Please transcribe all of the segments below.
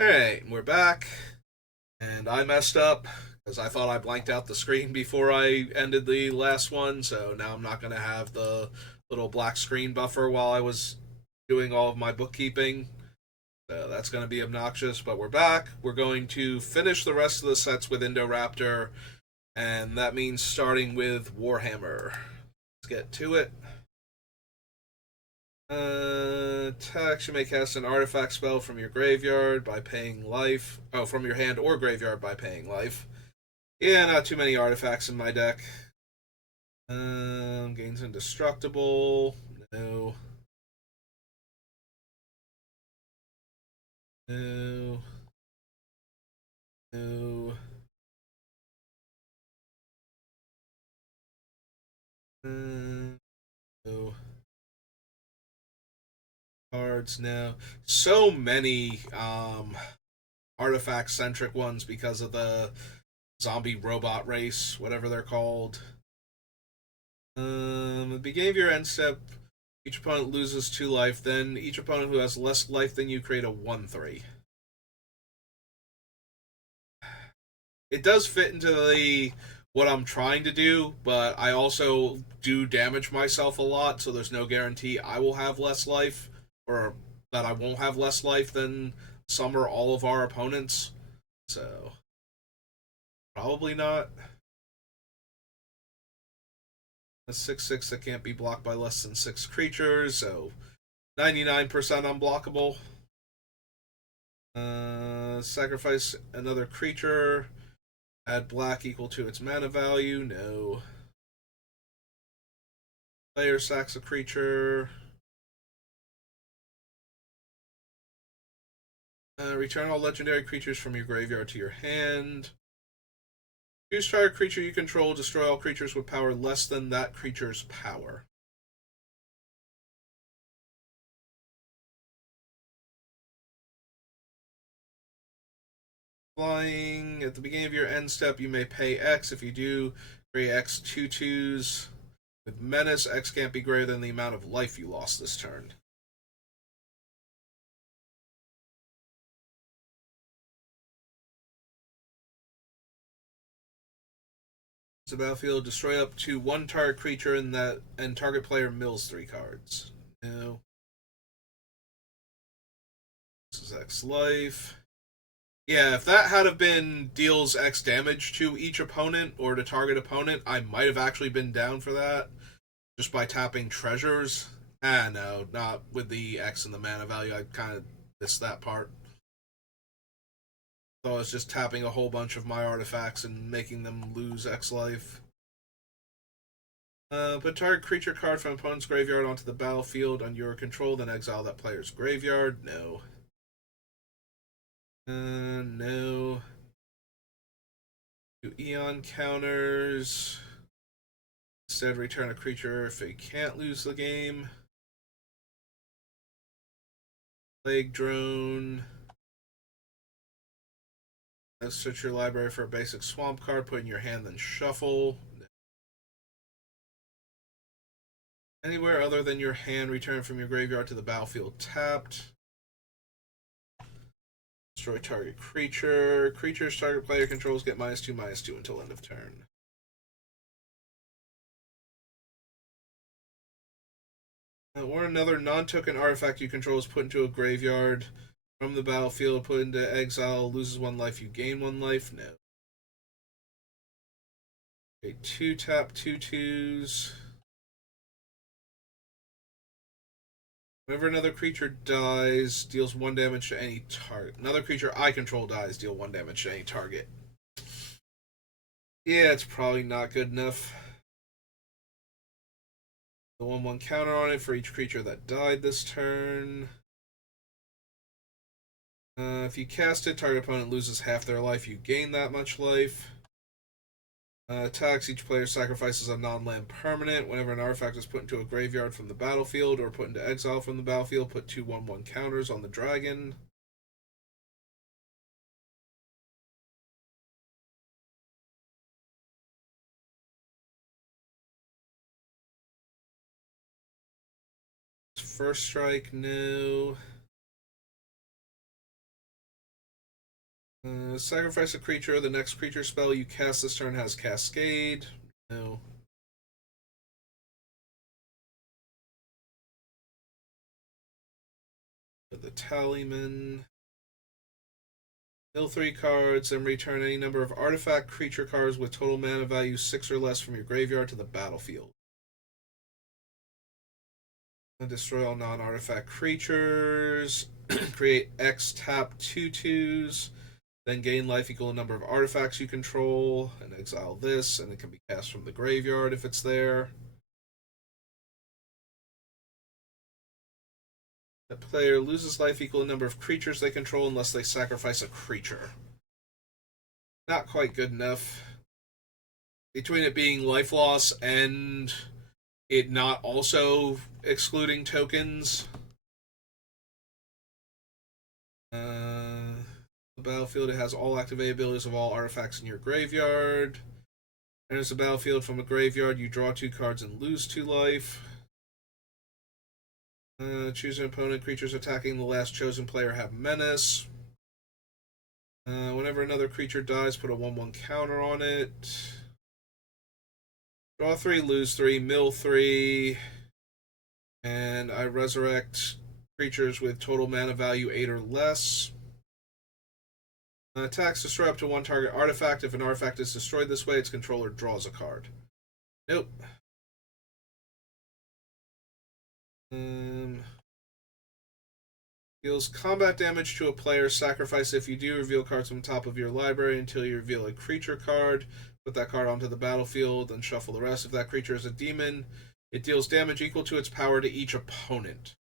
Alright, we're back, and I messed up because I thought I blanked out the screen before I ended the last one, so now I'm not going to have the little black screen buffer while I was doing all of my bookkeeping. So that's going to be obnoxious, but we're back. We're going to finish the rest of the sets with Indoraptor, and that means starting with Warhammer. Let's get to it. Tax, you may cast an artifact spell from your graveyard by paying life. Oh, from your hand or graveyard by paying life. Yeah, not too many artifacts in my deck. Gains indestructible. No. No. No. No. Cards, no. So many artifact centric ones because of the zombie robot race, whatever they're called. At the beginning of your end step, each opponent loses 2 life. Then each opponent who has less life than you create a 1/3. It does fit into the what I'm trying to do, but I also do damage myself a lot, so there's no guarantee I will have less life or that I won't have less life than some or all of our opponents. So probably not. A 6/6 that can't be blocked by less than 6 creatures, so 99% unblockable. Sacrifice another creature. Add black equal to its mana value. No. Player sacks a creature. Return all legendary creatures from your graveyard to your hand. Choose target creature you control. Destroy all creatures with power less than that creature's power. Flying. At the beginning of your end step, you may pay X. If you do, create X 2/2s. With Menace, X can't be greater than the amount of life you lost this turn. The battlefield, destroy up to one target creature in that, and target player mills 3 cards. No. This is X life. Yeah, if that had have been deals X damage to each opponent or to target opponent, I might have actually been down for that just by tapping treasures. No, not with the X and the mana value. I kind of missed that part. So I was just tapping a whole bunch of my artifacts and making them lose X life. Put target creature card from opponent's graveyard onto the battlefield on your control, then exile that player's graveyard. No. No. Do Eon counters. Instead, return a creature if it can't lose the game. Plague Drone. Let's search your library for a basic swamp card, put in your hand, then shuffle. Anywhere other than your hand, return from your graveyard to the battlefield tapped. Destroy target creature. Creatures target player controls get -2/-2 until end of turn. Or another non-token artifact you control is put into a graveyard from the battlefield, put into exile, loses 1 life, you gain 1 life. No. Okay, 2 tap, 2/2s. Whenever another creature dies, deals 1 damage to any target. Another creature I control dies, deal 1 damage to any target. Yeah, it's probably not good enough. The 1/1 counter on it for each creature that died this turn. If you cast it, target opponent loses half their life, you gain that much life. Attacks, each player sacrifices a non-land permanent. Whenever an artifact is put into a graveyard from the battlefield or put into exile from the battlefield, put 2/1/1 counters on the dragon. First strike, no. Sacrifice a creature. The next creature spell you cast this turn has Cascade. No. The Tallyman. Mill 3 cards and return any number of artifact creature cards with total mana value 6 or less from your graveyard to the battlefield. And destroy all non-artifact creatures. Create X tap 2/2s. Then gain life equal to number of artifacts you control. And exile this, and it can be cast from the graveyard if it's there. The player loses life equal to number of creatures they control unless they sacrifice a creature. Not quite good enough. Between it being life loss and it not also excluding tokens. The battlefield, it has all activated abilities of all artifacts in your graveyard. Enters the battlefield from a graveyard, you draw 2 cards and lose 2 life. Choose an opponent. Creatures attacking the last chosen player have menace. Whenever another creature dies, put a 1/1 counter on it. Draw 3, lose 3, mill 3. And I resurrect creatures with total mana value 8 or less. Attacks destroy up to 1 target artifact. If an artifact is destroyed this way, its controller draws a card. Nope. Deals combat damage to a player. Sacrifice if you do. Reveal cards from the top of your library until you reveal a creature card. Put that card onto the battlefield and shuffle the rest. If that creature is a demon, it deals damage equal to its power to each opponent.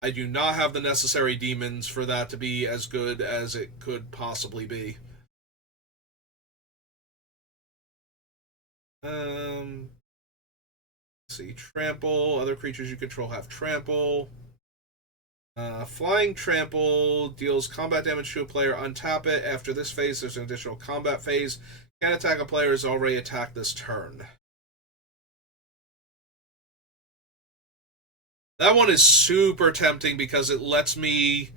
I do not have the necessary demons for that to be as good as it could possibly be. Let's see. Trample. Other creatures you control have trample. Flying Trample deals combat damage to a player. Untap it. After this phase, there's an additional combat phase. Can attack a player who's already attacked this turn. That one is super tempting because it lets me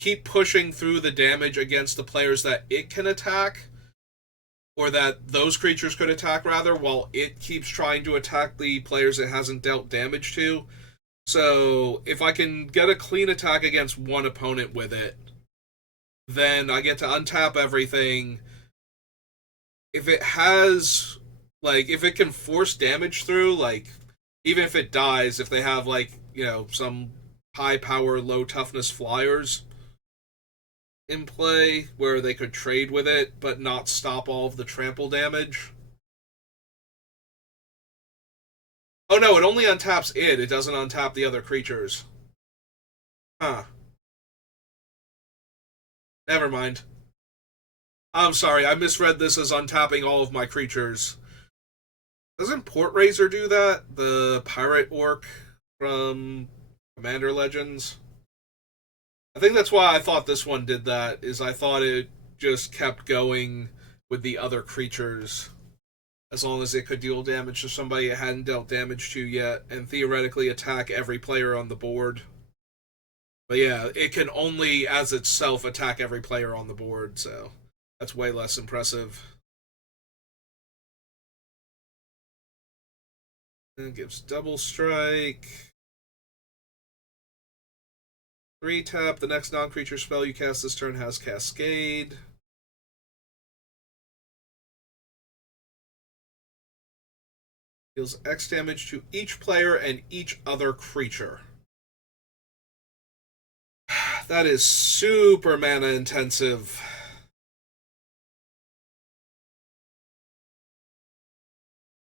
keep pushing through the damage against the players that it can attack, or that those creatures could attack, rather, while it keeps trying to attack the players it hasn't dealt damage to. So, if I can get a clean attack against one opponent with it, then I get to untap everything. If it has, like, if it can force damage through, like, even if it dies, if they have, like, you know, some high power, low toughness flyers in play where they could trade with it but not stop all of the trample damage. Oh no, it only untaps it. It doesn't untap the other creatures. Huh. Never mind. I'm sorry, I misread this as untapping all of my creatures. Doesn't Portraiser do that? The pirate orc from Commander Legends? I think that's why I thought this one did that, is I thought it just kept going with the other creatures as long as it could deal damage to somebody it hadn't dealt damage to yet, and theoretically attack every player on the board. But yeah, it can only, as itself, attack every player on the board, so that's way less impressive. And it gives double strike. 3 tap. The next non-creature spell you cast this turn has Cascade. Deals X damage to each player and each other creature. That is super mana intensive.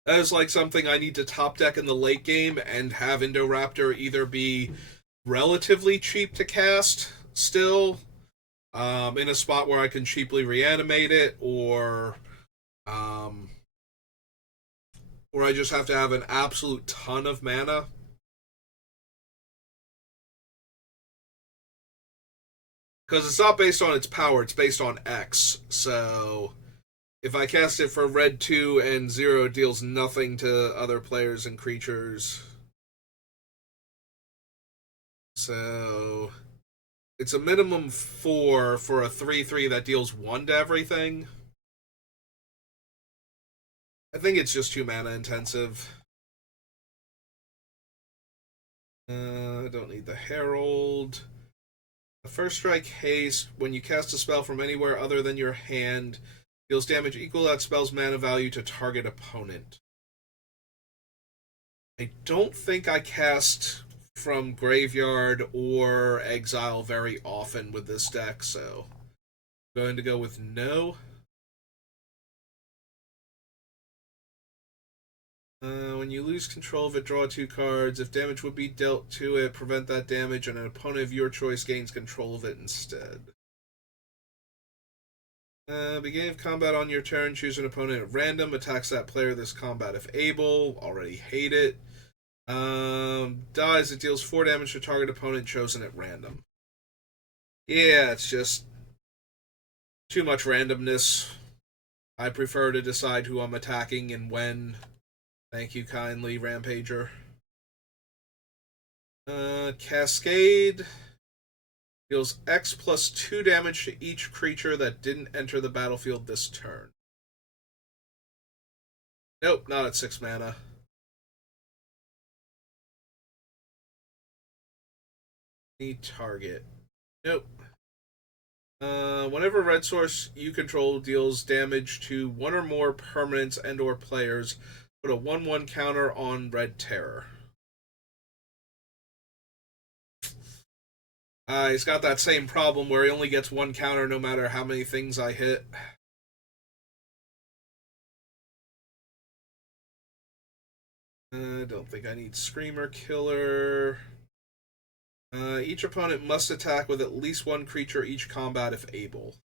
That is like something I need to top deck in the late game and have Indoraptor either be relatively cheap to cast still, in a spot where I can cheaply reanimate it, or I just have to have an absolute ton of mana. Because it's not based on its power, it's based on X. So if I cast it for red 2 and 0, it deals nothing to other players and creatures. So It's a minimum 4 for a 3/3 that deals 1 to everything. I think it's just 2 mana intensive. I don't need the Herald. The first strike haste, when you cast a spell from anywhere other than your hand, deals damage equal to that spell's mana value to target opponent. I don't think I cast from graveyard or exile very often with this deck, so I'm going to go with no. When you lose control of it, draw 2 cards. If damage would be dealt to it, prevent that damage, and an opponent of your choice gains control of it instead. Beginning of combat on your turn, choose an opponent at random. Attacks that player this combat if able. Already hate it. Dies, it deals 4 damage to target opponent chosen at random. Yeah, it's just too much randomness. I prefer to decide who I'm attacking and when. Thank you kindly, Rampager. Cascade deals X plus 2 damage to each creature that didn't enter the battlefield this turn. Nope, not at 6 mana. Need target. Nope. Whenever red source you control deals damage to 1 or more permanents and or players, put a 1/1 counter on red terror. He's got that same problem where he only gets 1 counter no matter how many things I hit. I don't think I need Screamer Killer. Each opponent must attack with at least 1 creature each combat if able.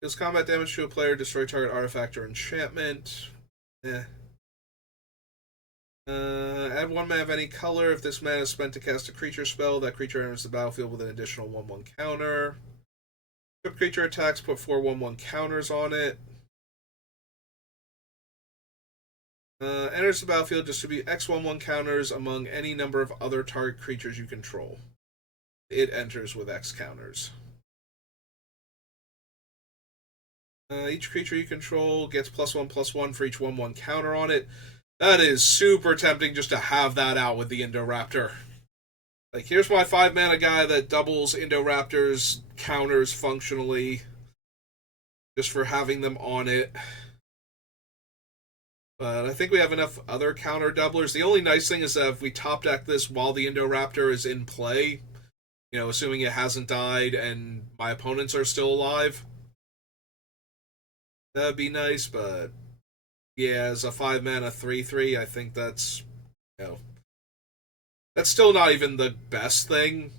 Deals combat damage to a player, destroy target artifact or enchantment. Add 1 mana of any color. If this mana is spent to cast a creature spell, that creature enters the battlefield with an additional 1/1 counter. If creature attacks, put 4 1/1 counters on it. Enters the battlefield, distribute X 1/1 counters among any number of other target creatures you control. It enters with X counters. Each creature you control gets +1/+1 for each 1/1 counter on it. That is super tempting just to have that out with the Indoraptor. Like, here's my 5 mana guy that doubles Indoraptor's counters functionally, just for having them on it. But I think we have enough other counter doublers. The only nice thing is that if we top deck this while the Indoraptor is in play, assuming it hasn't died and my opponents are still alive, that'd be nice. But yeah, as a 5 mana 3/3, I think that's that's still not even the best thing.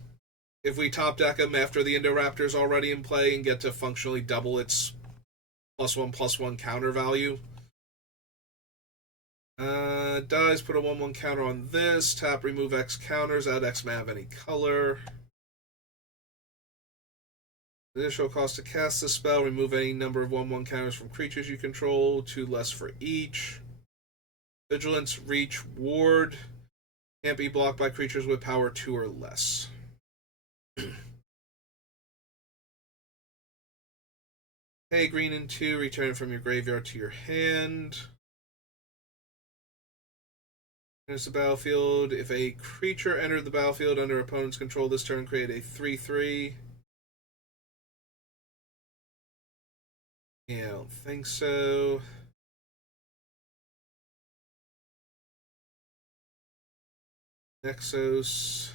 If we top deck him after the Indoraptor's already in play and get to functionally double its +1/+1 counter value. Dies, put a 1/1 counter on this. Tap, remove X counters, add X mana of any color. Additional cost to cast this spell, remove any number of 1/1 counters from creatures you control, 2 less for each. Vigilance, Reach, Ward. Can't be blocked by creatures with power 2 or less. Hey, green and 2, return from your graveyard to your hand. Enters the battlefield. If a creature entered the battlefield under opponent's control this turn, create a 3/3. Yeah, I don't think so. Nexus.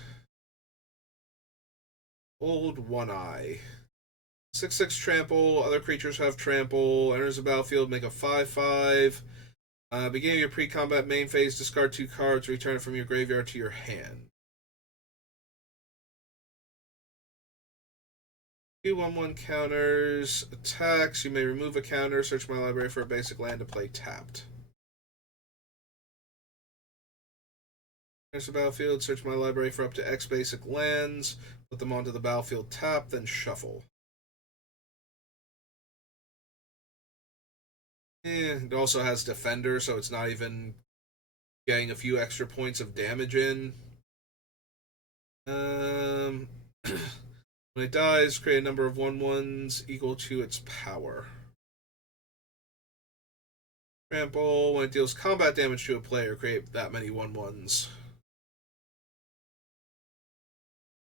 Old One Eye. 6/6 trample. Other creatures have trample. Enters the battlefield, make a 5/5. Beginning of your pre-combat main phase, discard 2 cards, return it from your graveyard to your hand. 2 1/1 counters. Attacks. You may remove a counter. Search my library for a basic land to play tapped. Enters the battlefield. Search my library for up to X basic lands. Put them onto the battlefield tapped, then shuffle. It also has Defender, so it's not even getting a few extra points of damage in. When it dies, create a number of 1/1s equal to its power. Trample, when it deals combat damage to a player, create that many 1/1s.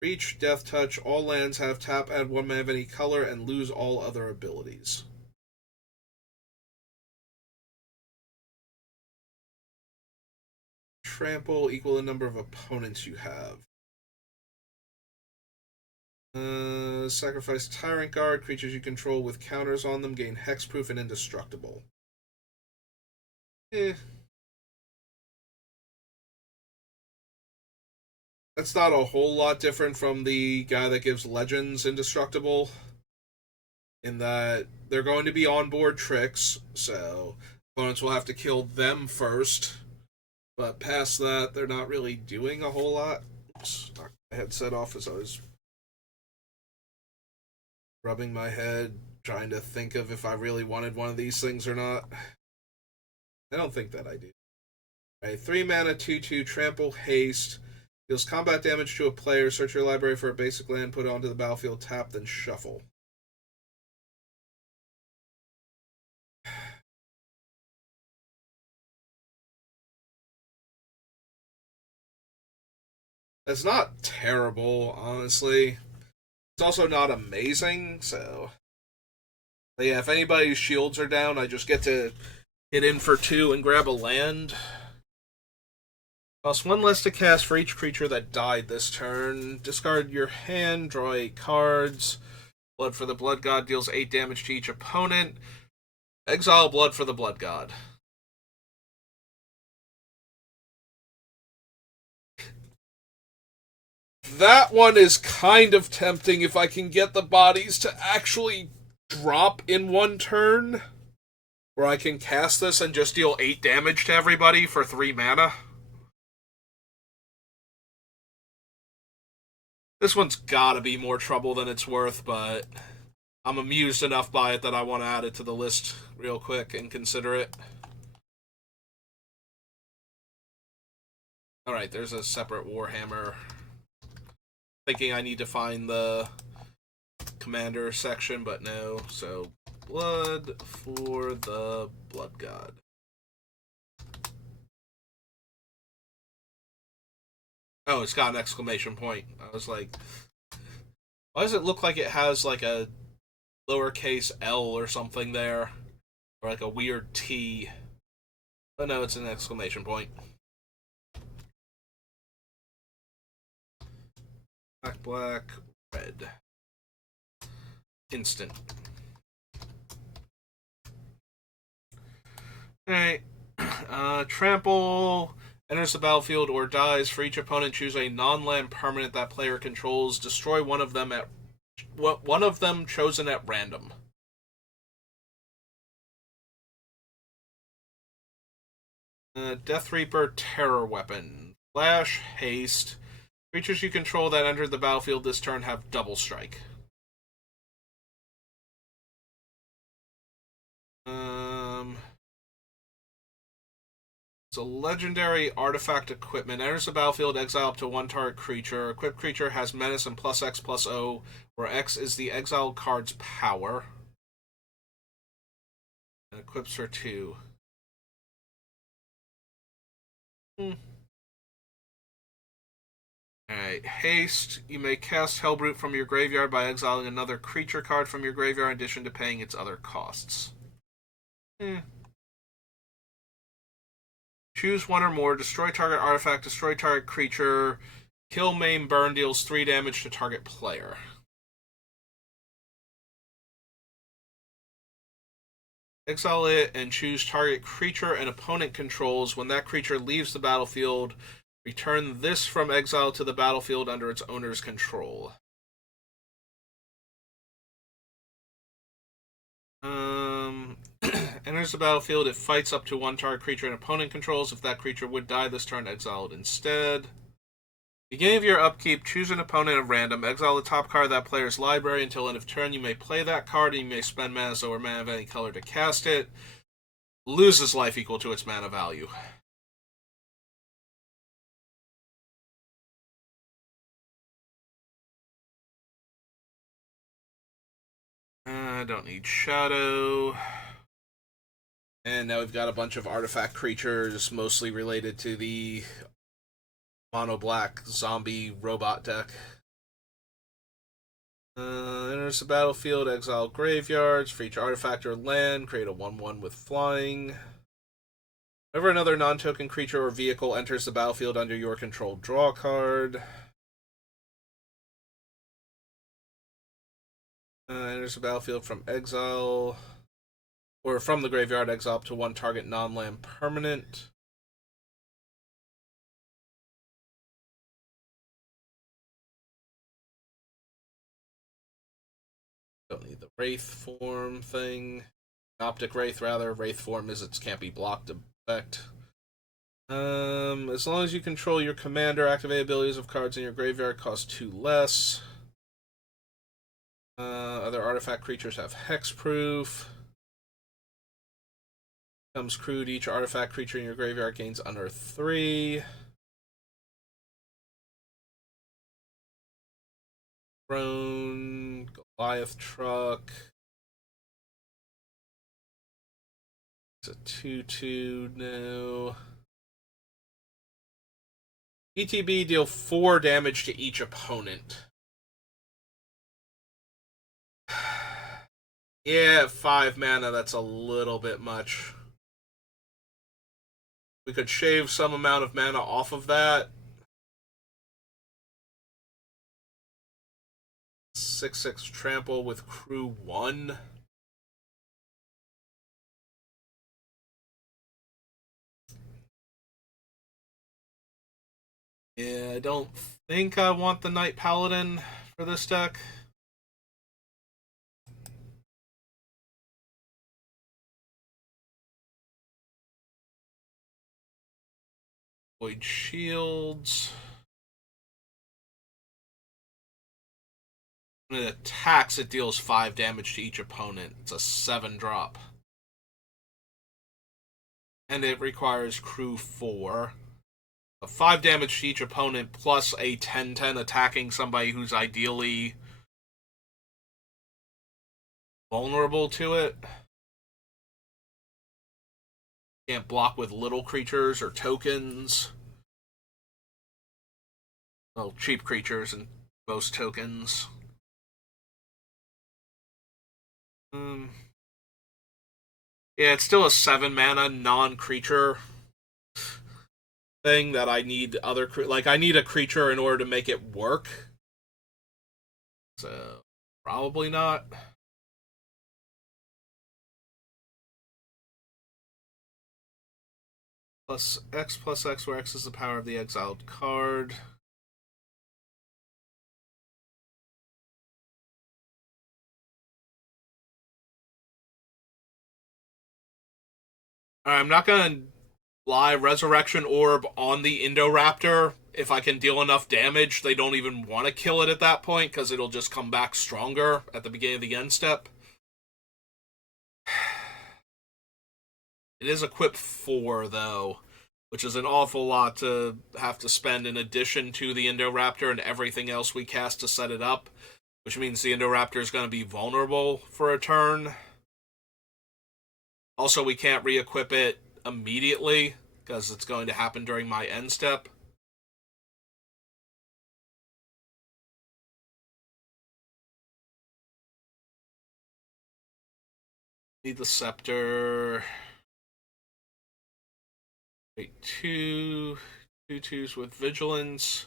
Reach, Death Touch, all lands have tap, add 1 mana of any color, and lose all other abilities. Trample, equal the number of opponents you have. Sacrifice Tyrant Guard. Creatures you control with counters on them gain hexproof and indestructible. That's not a whole lot different from the guy that gives Legends indestructible, in that they're going to be onboard tricks, so opponents will have to kill them first. But past that, they're not really doing a whole lot. Oops, knocked my headset off as I was rubbing my head, trying to think of if I really wanted one of these things or not. I don't think that I do. Alright, 3 mana, 2/2, Trample, Haste. Deals combat damage to a player. Search your library for a basic land, put it onto the battlefield, tap, then shuffle. That's not terrible, honestly. It's also not amazing, so. But yeah, if anybody's shields are down, I just get to hit in for 2 and grab a land. Cost 1 less to cast for each creature that died this turn. Discard your hand, draw 8 cards. Blood for the Blood God deals 8 damage to each opponent. Exile Blood for the Blood God. That one is kind of tempting if I can get the bodies to actually drop in one turn, where I can cast this and just deal 8 damage to everybody for 3 mana. This one's gotta be more trouble than it's worth, but I'm amused enough by it that I want to add it to the list real quick and consider it. Alright, there's a separate Warhammer. Thinking I need to find the commander section, but no. So, Blood for the Blood God. Oh, it's got an exclamation point. I was like, why does it look like it has like a lowercase L or something there? Or like a weird T. But no, it's an exclamation point. Black, black, red. Instant. Alright. Trample enters the battlefield or dies. For each opponent, choose a non-land permanent that player controls. Destroy one of them chosen at random. Death Reaper Terror Weapon. Flash, Haste. Creatures you control that entered the battlefield this turn have double strike. It's a legendary artifact equipment. Enters the battlefield, exile up to 1 target creature. Equipped creature has menace and +X/+O, where X is the exiled card's power. And equips for 2. Alright, Haste. You may cast Hellbrute from your graveyard by exiling another creature card from your graveyard in addition to paying its other costs. Choose 1 or more, destroy target artifact, destroy target creature, kill, maim, burn, deals 3 damage to target player. Exile it and choose target creature and opponent controls. When that creature leaves the battlefield, return this from exile to the battlefield under its owner's control. Enters the battlefield, it fights up to 1 target creature and opponent controls. If that creature would die this turn, exile it instead. Beginning of your upkeep, choose an opponent at random. Exile the top card of that player's library until end of turn. You may play that card and you may spend mana or mana of any color to cast it. Loses life equal to its mana value. I don't need Shadow. And now we've got a bunch of artifact creatures, mostly related to the mono black zombie robot deck. Enters the battlefield, exile graveyards. For each artifact or land, create a 1/1 with flying. Whenever another non-token creature or vehicle enters the battlefield under your control, draw a card. Enters the battlefield from exile, or from the graveyard, exile up to one target non-land permanent. Don't need the Wraith form thing. Optic Wraith, rather. Wraith form is its can't be blocked effect. As long as you control your commander, activate abilities of cards in your graveyard cost 2 less. Other artifact creatures have hexproof. Becomes crude. Each artifact creature in your graveyard gains under 3. Throne, Goliath truck. It's a 2/2 no. ETB deal 4 damage to each opponent. Yeah, 5 mana, that's a little bit much. We could shave some amount of mana off of that. 6/6 trample with crew 1. Yeah, I don't think I want the Knight Paladin for this deck. Void Shields. When it attacks, it deals 5 damage to each opponent. It's a 7-drop. And it requires crew 4. 5 damage to each opponent plus a 10/10 attacking somebody who's ideally vulnerable to it. Can't block with little creatures or tokens. Well, cheap creatures and most tokens. Yeah, it's still a 7 mana non-creature thing that I need other like I need a creature in order to make it work. So probably not. Plus X, where X is the power of the exiled card. I'm not gonna lie. Resurrection Orb on the Indoraptor. If I can deal enough damage, they don't even want to kill it at that point because it'll just come back stronger at the beginning of the end step. It is equip 4 though, which is an awful lot to have to spend in addition to the Indoraptor and everything else we cast to set it up, which means the Indoraptor is going to be vulnerable for a turn. Also, we can't re-equip it immediately because it's going to happen during my end step. Need the Scepter. Wait, 2/2s with Vigilance.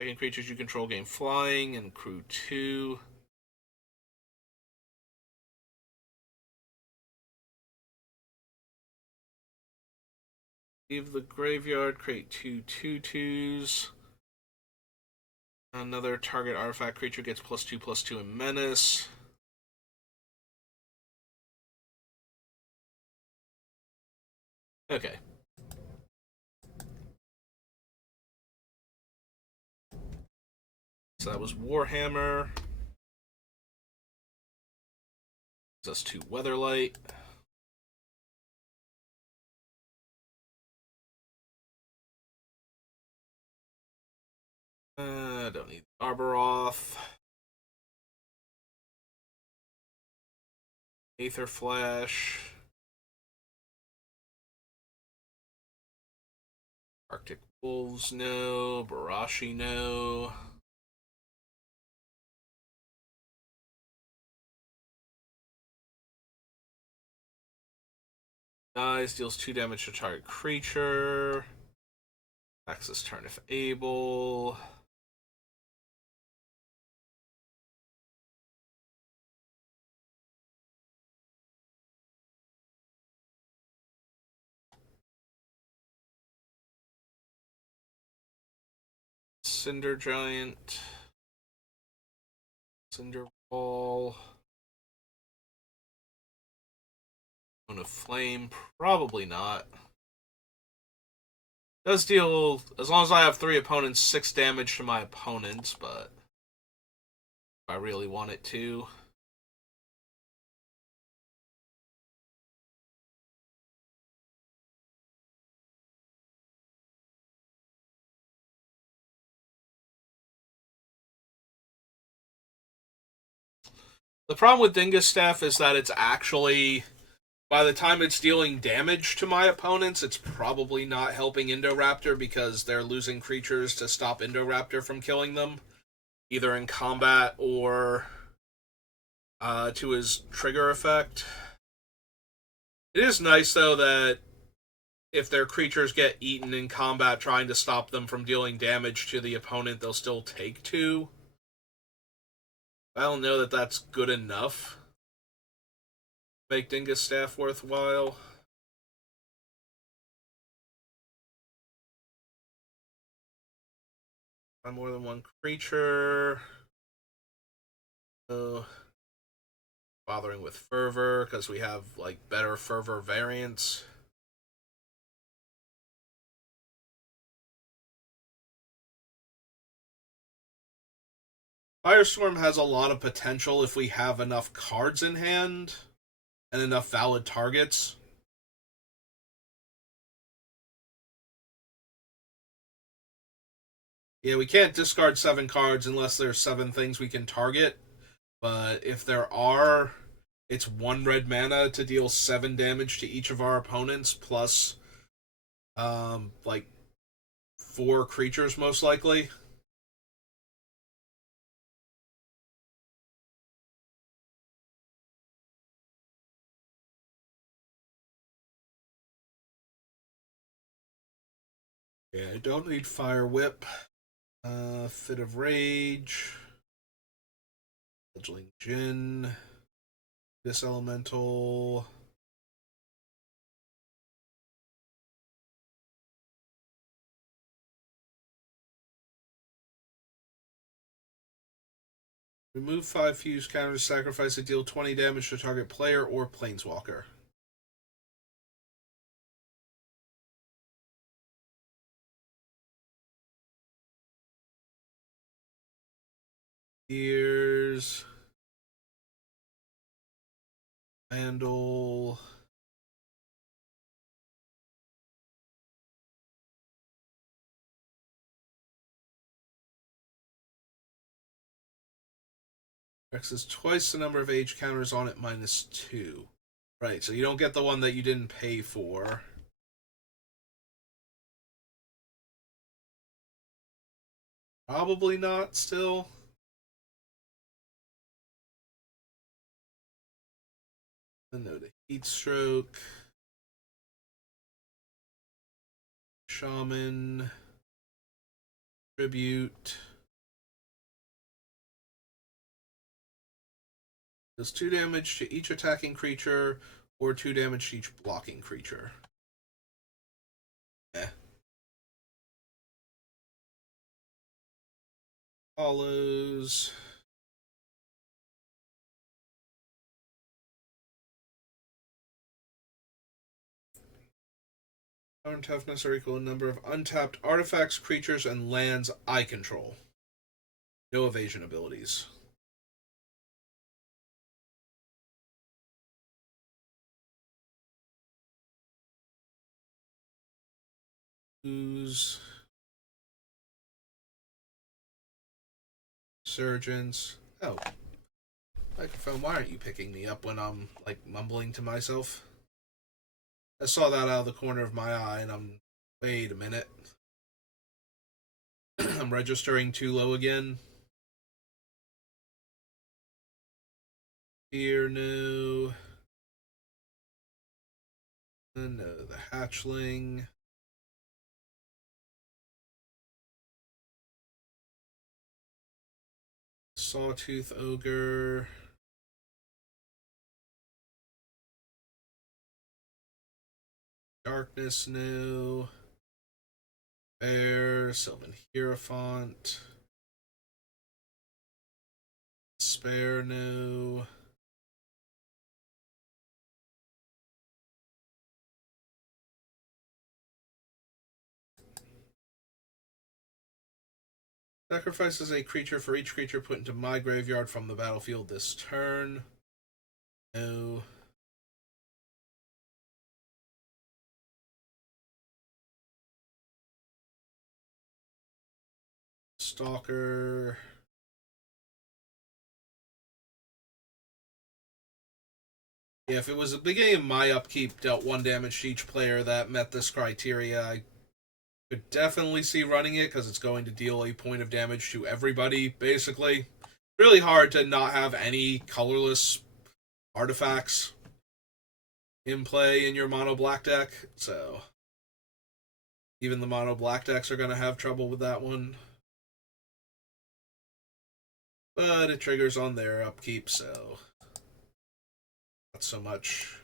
Second creatures you control gain flying and crew 2. Leave the graveyard, create 2/2s. Another target artifact creature gets +2/+2 in menace. Okay. So that was Warhammer. Us 2 Weatherlight. Don't need Arboroth. Aether Flash. Arctic Wolves, no. Barashi, no. Dies, deals 2 damage to target creature. Access turn if able. Cinder Giant. Cinder Ball. Cone of Flame, probably not. Does deal, as long as I have 3 opponents, 6 damage to my opponents, but if I really want it to. The problem with Dingus Staff is that it's actually, by the time it's dealing damage to my opponents, it's probably not helping Indoraptor because they're losing creatures to stop Indoraptor from killing them, either in combat or to his trigger effect. It is nice, though, that if their creatures get eaten in combat trying to stop them from dealing damage to the opponent, they'll still take 2. I don't know that that's good enough to make Dingus Staff worthwhile. By more than 1 creature. Bothering with Fervor because we have like better Fervor variants. Firestorm has a lot of potential if we have enough cards in hand and enough valid targets. Yeah, we can't discard 7 cards unless there's 7 things we can target. But if there are, it's 1 red mana to deal 7 damage to each of our opponents, plus like 4 creatures most likely. Yeah, I don't need Fire Whip. Fit of Rage. Fledgling Djinn. This Elemental. Remove 5 fuse counters, sacrifice to deal 20 damage to target player or planeswalker. Ears. Vandal. X is twice the number of age counters on it minus 2. Right, so you don't get the one that you didn't pay for. Probably not still. No to Heat Stroke. Shaman. Tribute. Does 2 damage to each attacking creature or 2 damage to each blocking creature. Eh. Follows. Power and toughness are equal to the number of untapped artifacts, creatures, and lands I control. No evasion abilities. Ooze. Surgeons. Oh. Microphone, why aren't you picking me up when I'm, like, mumbling to myself? I saw that out of the corner of my eye, and I'm... Wait a minute. I'm registering too low again. Here, no. No, the hatchling. Sawtooth ogre. Darkness, no. Bear, Sylvan Hierophant. Spare, no. Sacrifices a creature for each creature put into my graveyard from the battlefield this turn. No. Stalker. Yeah, if it was the beginning of my upkeep dealt 1 damage to each player that met this criteria, I could definitely see running it because it's going to deal a point of damage to everybody, basically. Really hard to not have any colorless artifacts in play in your mono black deck, so even the mono black decks are going to have trouble with that one. But it triggers on their upkeep, so not so much.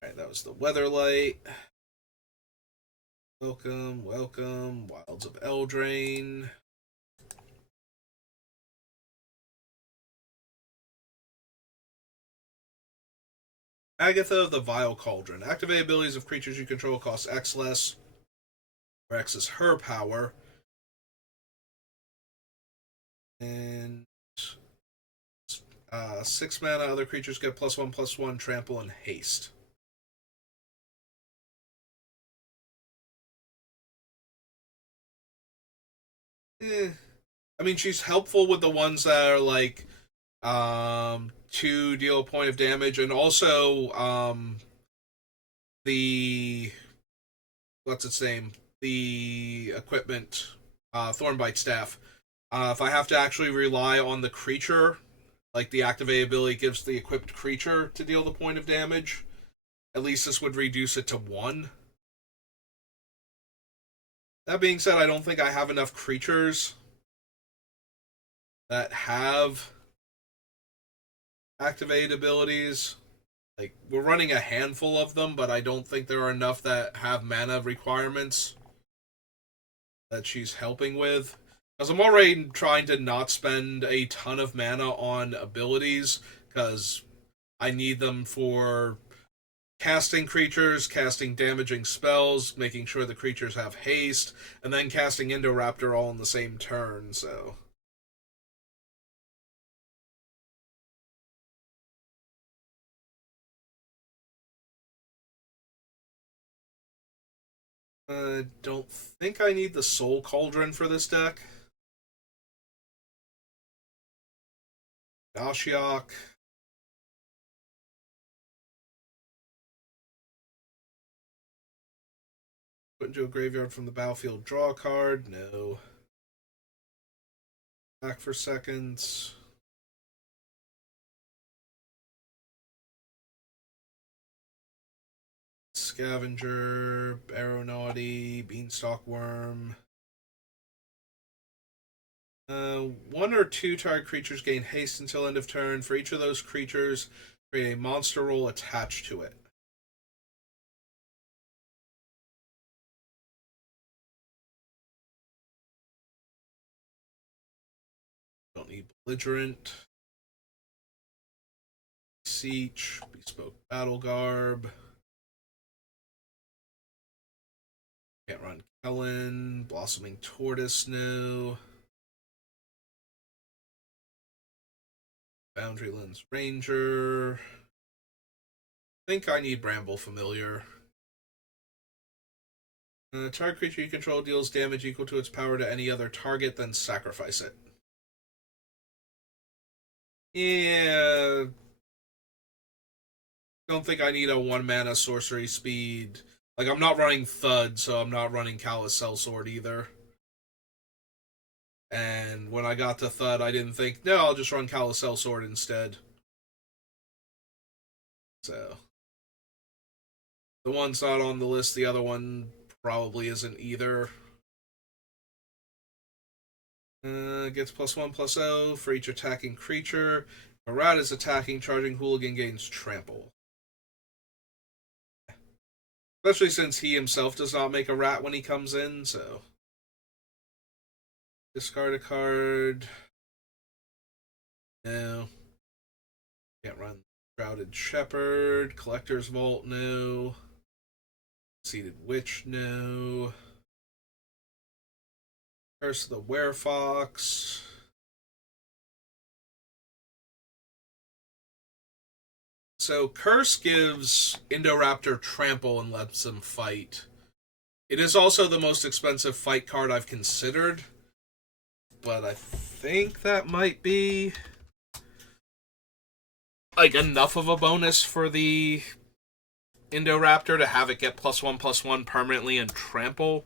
Alright, that was the Weatherlight. Welcome, welcome. Wilds of Eldraine. Agatha of the Vile Cauldron. Activate abilities of creatures you control cost X less, where X is her power. And 6 mana, other creatures get +1/+1, trample, and haste. I mean, she's helpful with the ones that are like to deal a point of damage, and also the what's its name? The equipment, Thornbite Staff. If I have to actually rely on the creature, like the activate ability gives the equipped creature to deal the point of damage, at least this would reduce it to 1. That being said, I don't think I have enough creatures that have activate abilities. Like, we're running a handful of them, but I don't think there are enough that have mana requirements that she's helping with. Because I'm already trying to not spend a ton of mana on abilities, because I need them for casting creatures, casting damaging spells, making sure the creatures have haste, and then casting Indoraptor all in the same turn, so... I don't think I need the Soul Cauldron for this deck. Ashiok. Put into a graveyard from the battlefield, draw a card. No. Back for seconds. Scavenger, Aeronauty, Beanstalk Worm. 1 or 2 target creatures gain haste until end of turn. For each of those creatures, create a monster roll attached to it. Don't need Belligerent. Siege, Bespoke Battle Garb. Can't run Kellen. Blossoming Tortoise, no. Boundary Lens Ranger. I think I need Bramble Familiar. Target creature you control deals damage equal to its power to any other target, then sacrifice it. Yeah, don't think I need a 1 mana sorcery speed. Like, I'm not running Thud, so I'm not running Callous Sellsword either. And when I got to Thud, I didn't think, no, I'll just run Callous Sellsword instead. So, the one's not on the list, the other one probably isn't either. Gets +1/+0 for each attacking creature. If a rat is attacking, charging hooligan gains trample. Especially since he himself does not make a rat when he comes in, so. Discard a card. No. Can't run Shrouded Shepherd. Collector's Vault, no. Seated Witch, no. Curse of the Werefox. So Curse gives Indoraptor trample and lets him fight. It is also the most expensive fight card I've considered, but I think that might be like enough of a bonus for the Indoraptor to have it get +1/+1 permanently and trample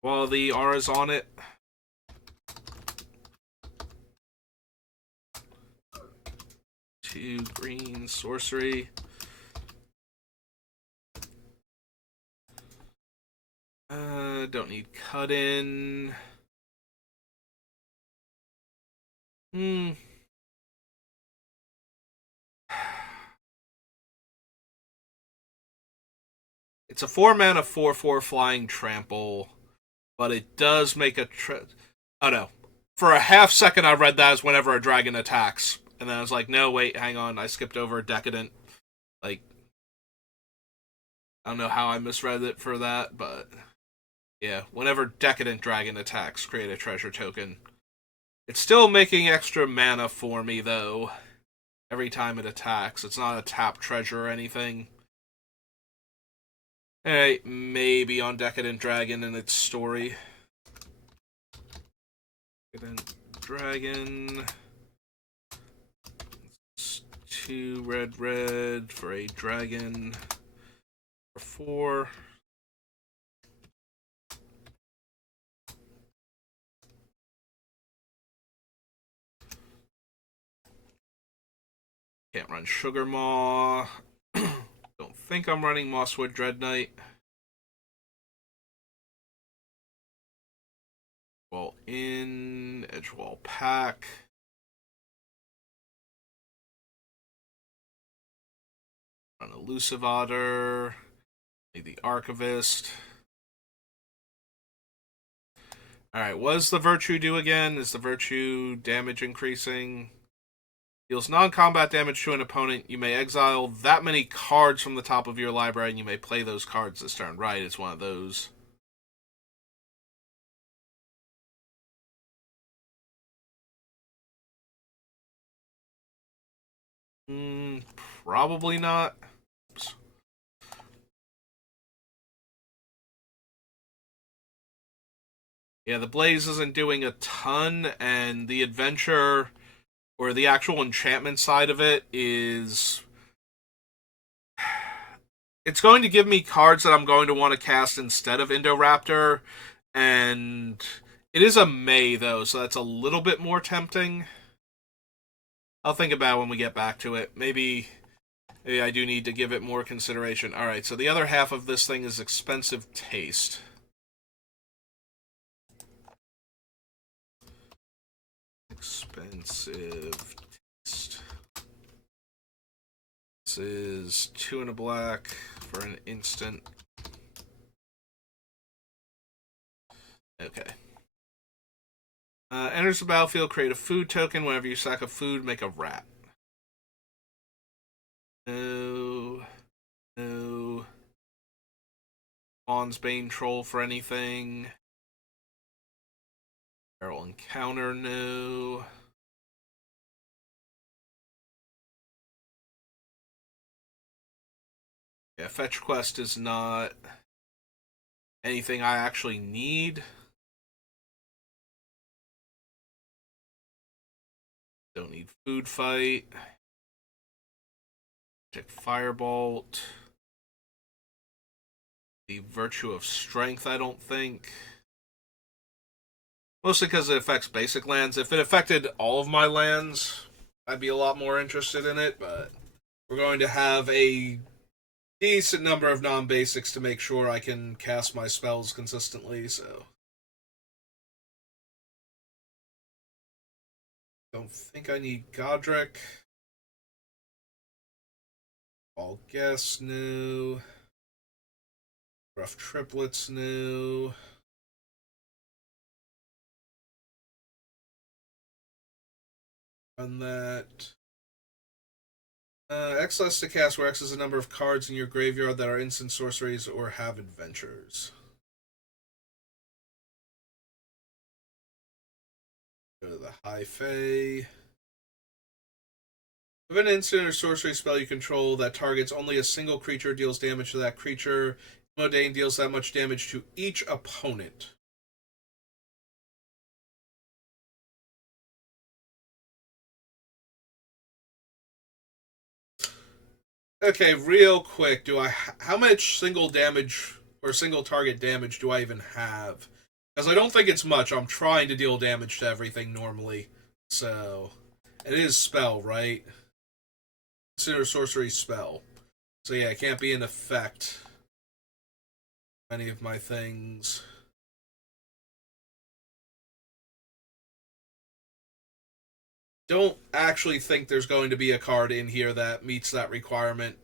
while the aura's on it. Two green sorcery. Don't need cut in. It's a 4-mana 4/4 flying trample, but it does make a. Oh no. For a half second, I read that as whenever a dragon attacks. And then I was like, no, wait, hang on. I skipped over Decadent. Like, I don't know how I misread it for that, but yeah, whenever Decadent Dragon attacks, create a treasure token. It's still making extra mana for me, though, every time it attacks. It's not a tap treasure or anything. Alright, maybe on Decadent Dragon and its story. Decadent Dragon. It's 2 red for a dragon. For 4. Can't run Sugar Maw. Don't think I'm running Mosswood Dread Knight. Wall in, Edgewall Pack. Run Elusive Otter. Need the Archivist. Alright, what does the Virtue do again? Is the Virtue damage increasing? Deals non-combat damage to an opponent. You may exile that many cards from the top of your library, and you may play those cards this turn. Right, it's one of those. Probably not. Oops. Yeah, the Blaze isn't doing a ton, and the adventure or the actual enchantment side of it is. It's going to give me cards that I'm going to want to cast instead of Indoraptor, and it is a May, though, so that's a little bit more tempting. I'll think about it when we get back to it. Maybe I do need to give it more consideration. Alright, so the other half of this thing is Expensive Taste. Expensive Taste. This is 2 and a black for an instant. Okay. Enters the battlefield, create a food token. Whenever you sack a food, make a rat. No. No. Fawn's Bane Troll for anything. Barrel Encounter, no. Yeah, Fetch Quest is not anything I actually need. Don't need food fight. Check firebolt. The virtue of strength, I don't think. Mostly because it affects basic lands. If it affected all of my lands, I'd be a lot more interested in it, but we're going to have a decent number of non-basics to make sure I can cast my spells consistently, so... Don't think I need Godric. All guess, no. Rough triplets, no. Run that. X less to cast, where X is the number of cards in your graveyard that are instant sorceries or have adventures. Go to the High Fae. If an instant or sorcery spell you control that targets only a single creature deals damage to that creature, Modane deals that much damage to each opponent. Okay, real quick, how much single damage or single target damage do I even have? Because I don't think it's much. I'm trying to deal damage to everything normally. So, it is spell, right? Consider sorcery spell. So yeah, it can't be an effect. Any of my things. Don't actually think there's going to be a card in here that meets that requirement.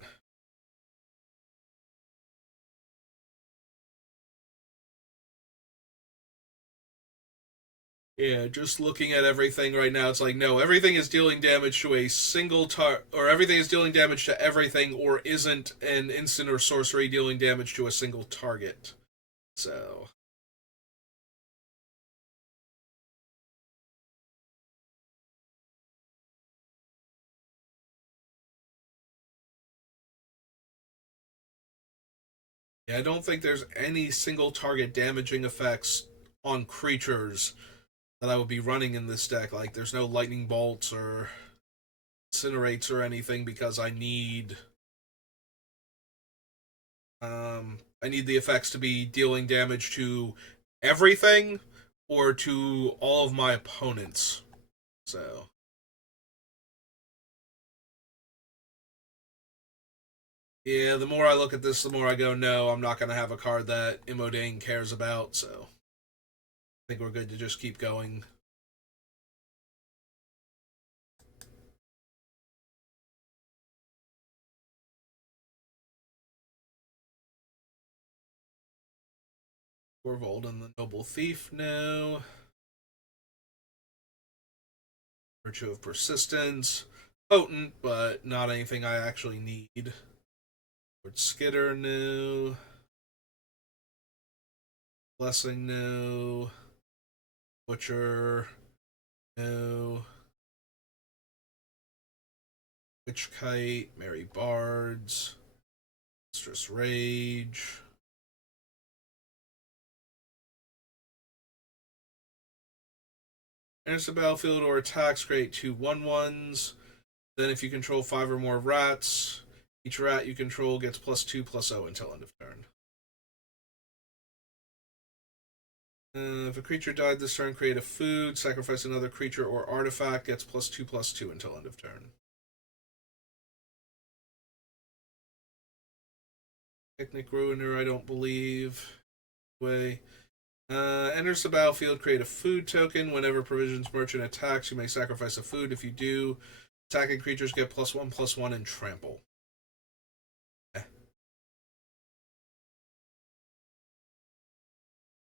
Yeah, just looking at everything right now, it's like, no, everything is dealing damage to a single or everything is dealing damage to everything, or isn't an instant or sorcery dealing damage to a single target. So. Yeah, I don't think there's any single target damaging effects on creatures that I would be running in this deck. Like, there's no lightning bolts or incinerates or anything because I need the effects to be dealing damage to everything or to all of my opponents. So yeah, the more I look at this, the more I go, no, I'm not going to have a card that Imodane cares about. So I think we're good to just keep going. Corvold and the Noble Thief, no. Virtue of Persistence, potent, but not anything I actually need. Lord Skitter, no. Blessing, no. Butcher, no. Witch Kite, Merry Bards, Monstrous Rage. Enters the battlefield or attacks, create 2/1/1s. Then, if you control 5 or more rats, each rat you control gets +2/+0 until end of turn. If a creature died this turn, create a food, sacrifice another creature or artifact, gets +2/+2 until end of turn. Picnic Ruiner, I don't believe. Way. Enters the battlefield, create a food token. Whenever Provisions Merchant attacks, you may sacrifice a food. If you do, attacking creatures get +1/+1 and trample.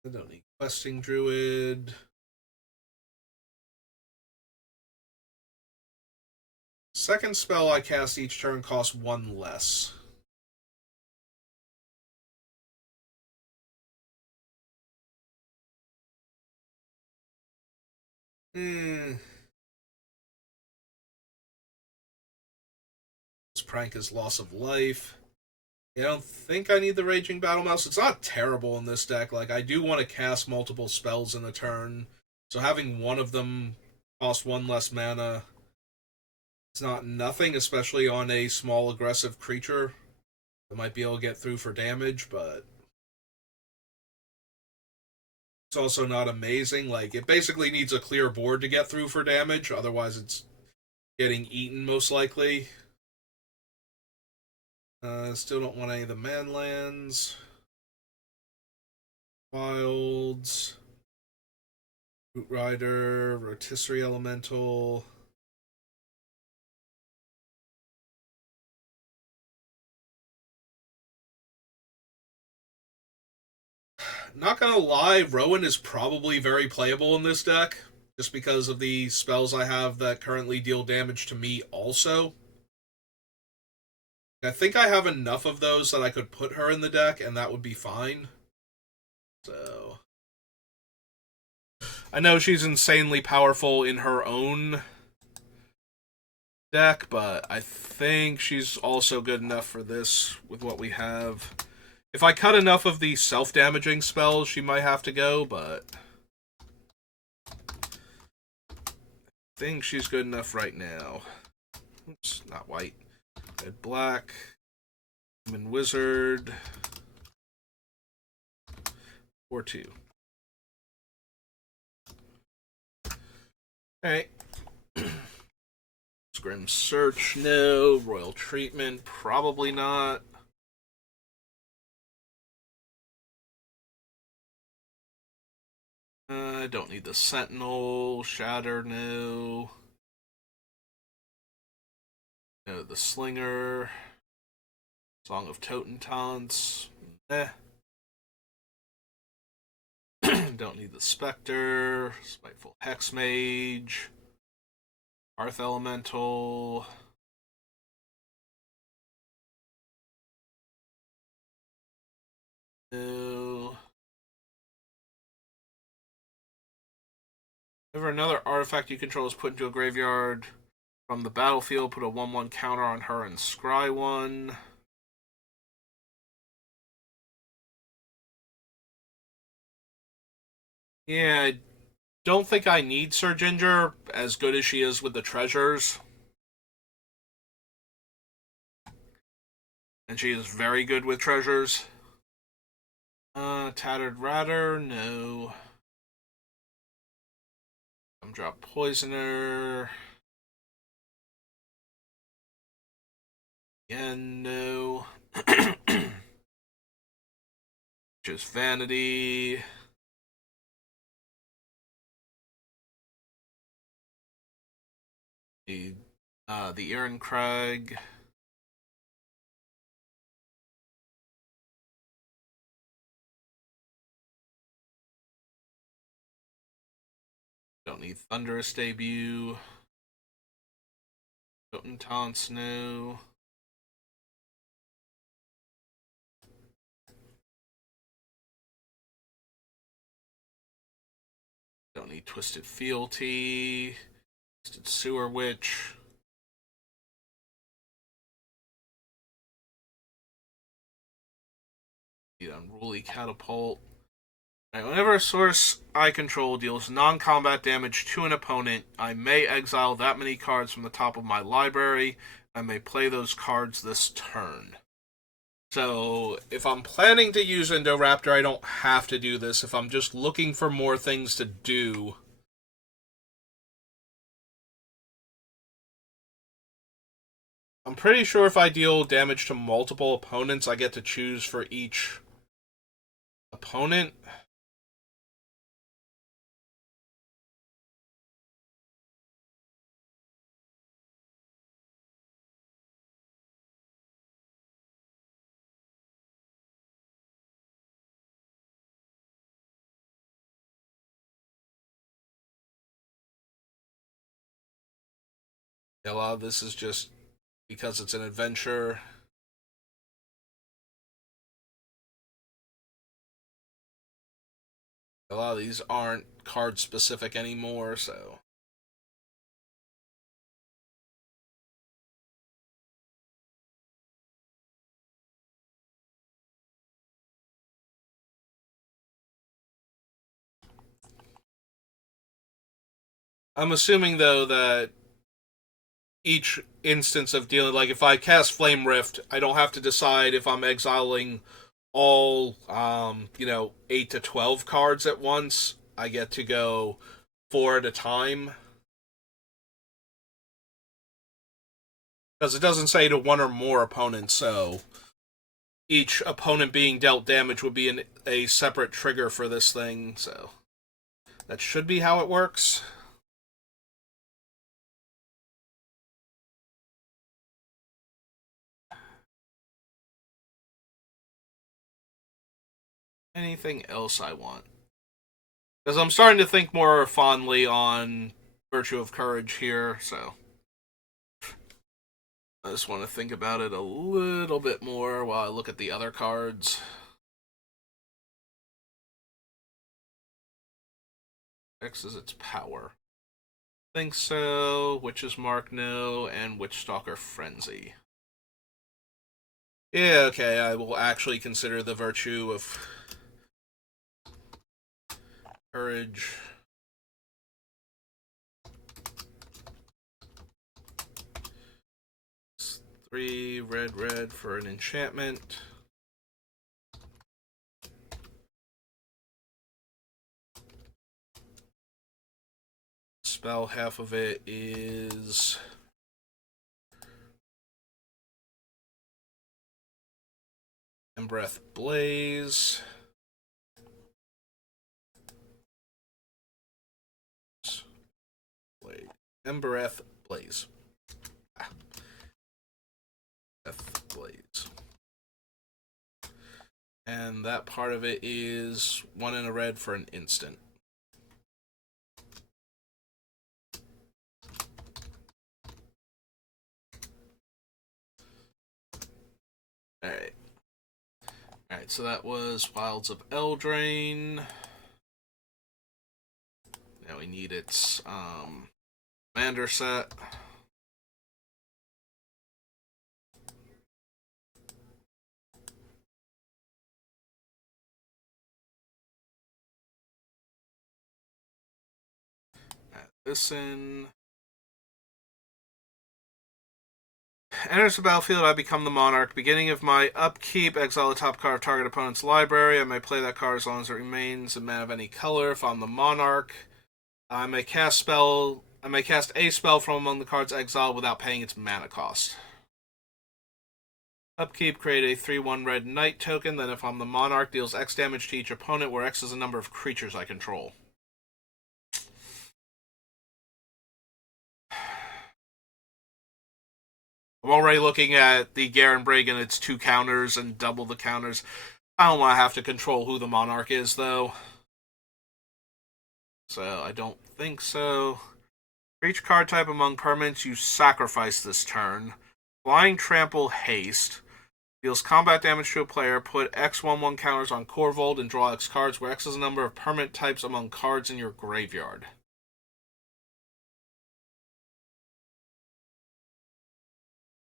I don't need Questing Druid. Second spell I cast each turn costs 1 less. This prank is Loss of Life. I don't think I need the Raging Battle Mouse. It's not terrible in this deck. Like, I do want to cast multiple spells in a turn, so having one of them cost 1 less mana It's not nothing, especially on a small aggressive creature that might be able to get through for damage, but it's also not amazing. Like, it basically needs a clear board to get through for damage, otherwise it's getting eaten most likely. Still don't want any of the manlands. Wilds. Root Rider, Rotisserie Elemental. Not gonna lie, Rowan is probably very playable in this deck, just because of the spells I have that currently deal damage to me also. I think I have enough of those that I could put her in the deck, and that would be fine. So. I know she's insanely powerful in her own deck, but I think she's also good enough for this with what we have. If I cut enough of the self-damaging spells, she might have to go, but I think she's good enough right now. Oops, not white. Red, black. Human Wizard. 4-2. Alright. Grim Search, no. Royal Treatment, probably not. I don't need the Sentinel. Shatter, no. No, the Slinger. Song of Totentance. Eh. Don't need the Spectre. Spiteful Hexmage. Earth Elemental. No. Whenever another artifact you control is put into a graveyard from the battlefield, put a 1/1 counter on her and scry one. Yeah, I don't think I need Sir Ginger, as good as she is with the treasures. And she is very good with treasures. Tattered Ratter, no. Drop Poisoner. Again, no. Just Vanity. The Iron Crag. Don't need Thunderous Debut. Jotun Taunts, no. Don't need Twisted Fealty. Twisted Sewer Witch. Need Unruly Catapult. Right, whenever a source I control deals non-combat damage to an opponent, I may exile that many cards from the top of my library. I may play those cards this turn. So, if I'm planning to use Indoraptor, I don't have to do this. If I'm just looking for more things to do, I'm pretty sure if I deal damage to multiple opponents, I get to choose for each opponent. A lot of this is just because it's an adventure. A lot of these aren't card specific anymore, so. I'm assuming, though, that each instance of dealing. Like if I cast Flame Rift, I don't have to decide if I'm exiling all 8 to 12 cards at once. I get to go 4 at a time. Because it doesn't say to one or more opponents, so each opponent being dealt damage would be a separate trigger for this thing, so that should be how it works. Anything else I want? Because I'm starting to think more fondly on Virtue of Courage here, so I just want to think about it a little bit more while I look at the other cards. X is its power. Think so. Witch's Mark, no. And Witchstalker Frenzy. Yeah, okay, I will actually consider the Virtue of Courage. It's 3 red for an enchantment. Spell, half of it is Breath Blaze. Embereth Blaze. Blaze. And that part of it is 1 in a red for an instant. Alright. Alright, so that was Wilds of Eldraine. Now we need its commander set. Add this in. Enters the battlefield, I become the Monarch. Beginning of my upkeep, exile the top card of target opponent's library. I may play that card as long as it remains a mana of any color. If I'm the Monarch, I may cast a spell from among the cards exiled without paying its mana cost. Upkeep, create a 3/1 red knight token. Then, if I'm the Monarch, deals X damage to each opponent, where X is the number of creatures I control. I'm already looking at the Garen Brig and its 2 counters and double the counters. I don't want to have to control who the Monarch is, though. So, I don't think so. For each card type among permanents, you sacrifice this turn. Flying Trample Haste. Deals combat damage to a player. Put X/1/1 counters on Corvold and draw X cards, where X is the number of permanent types among cards in your graveyard.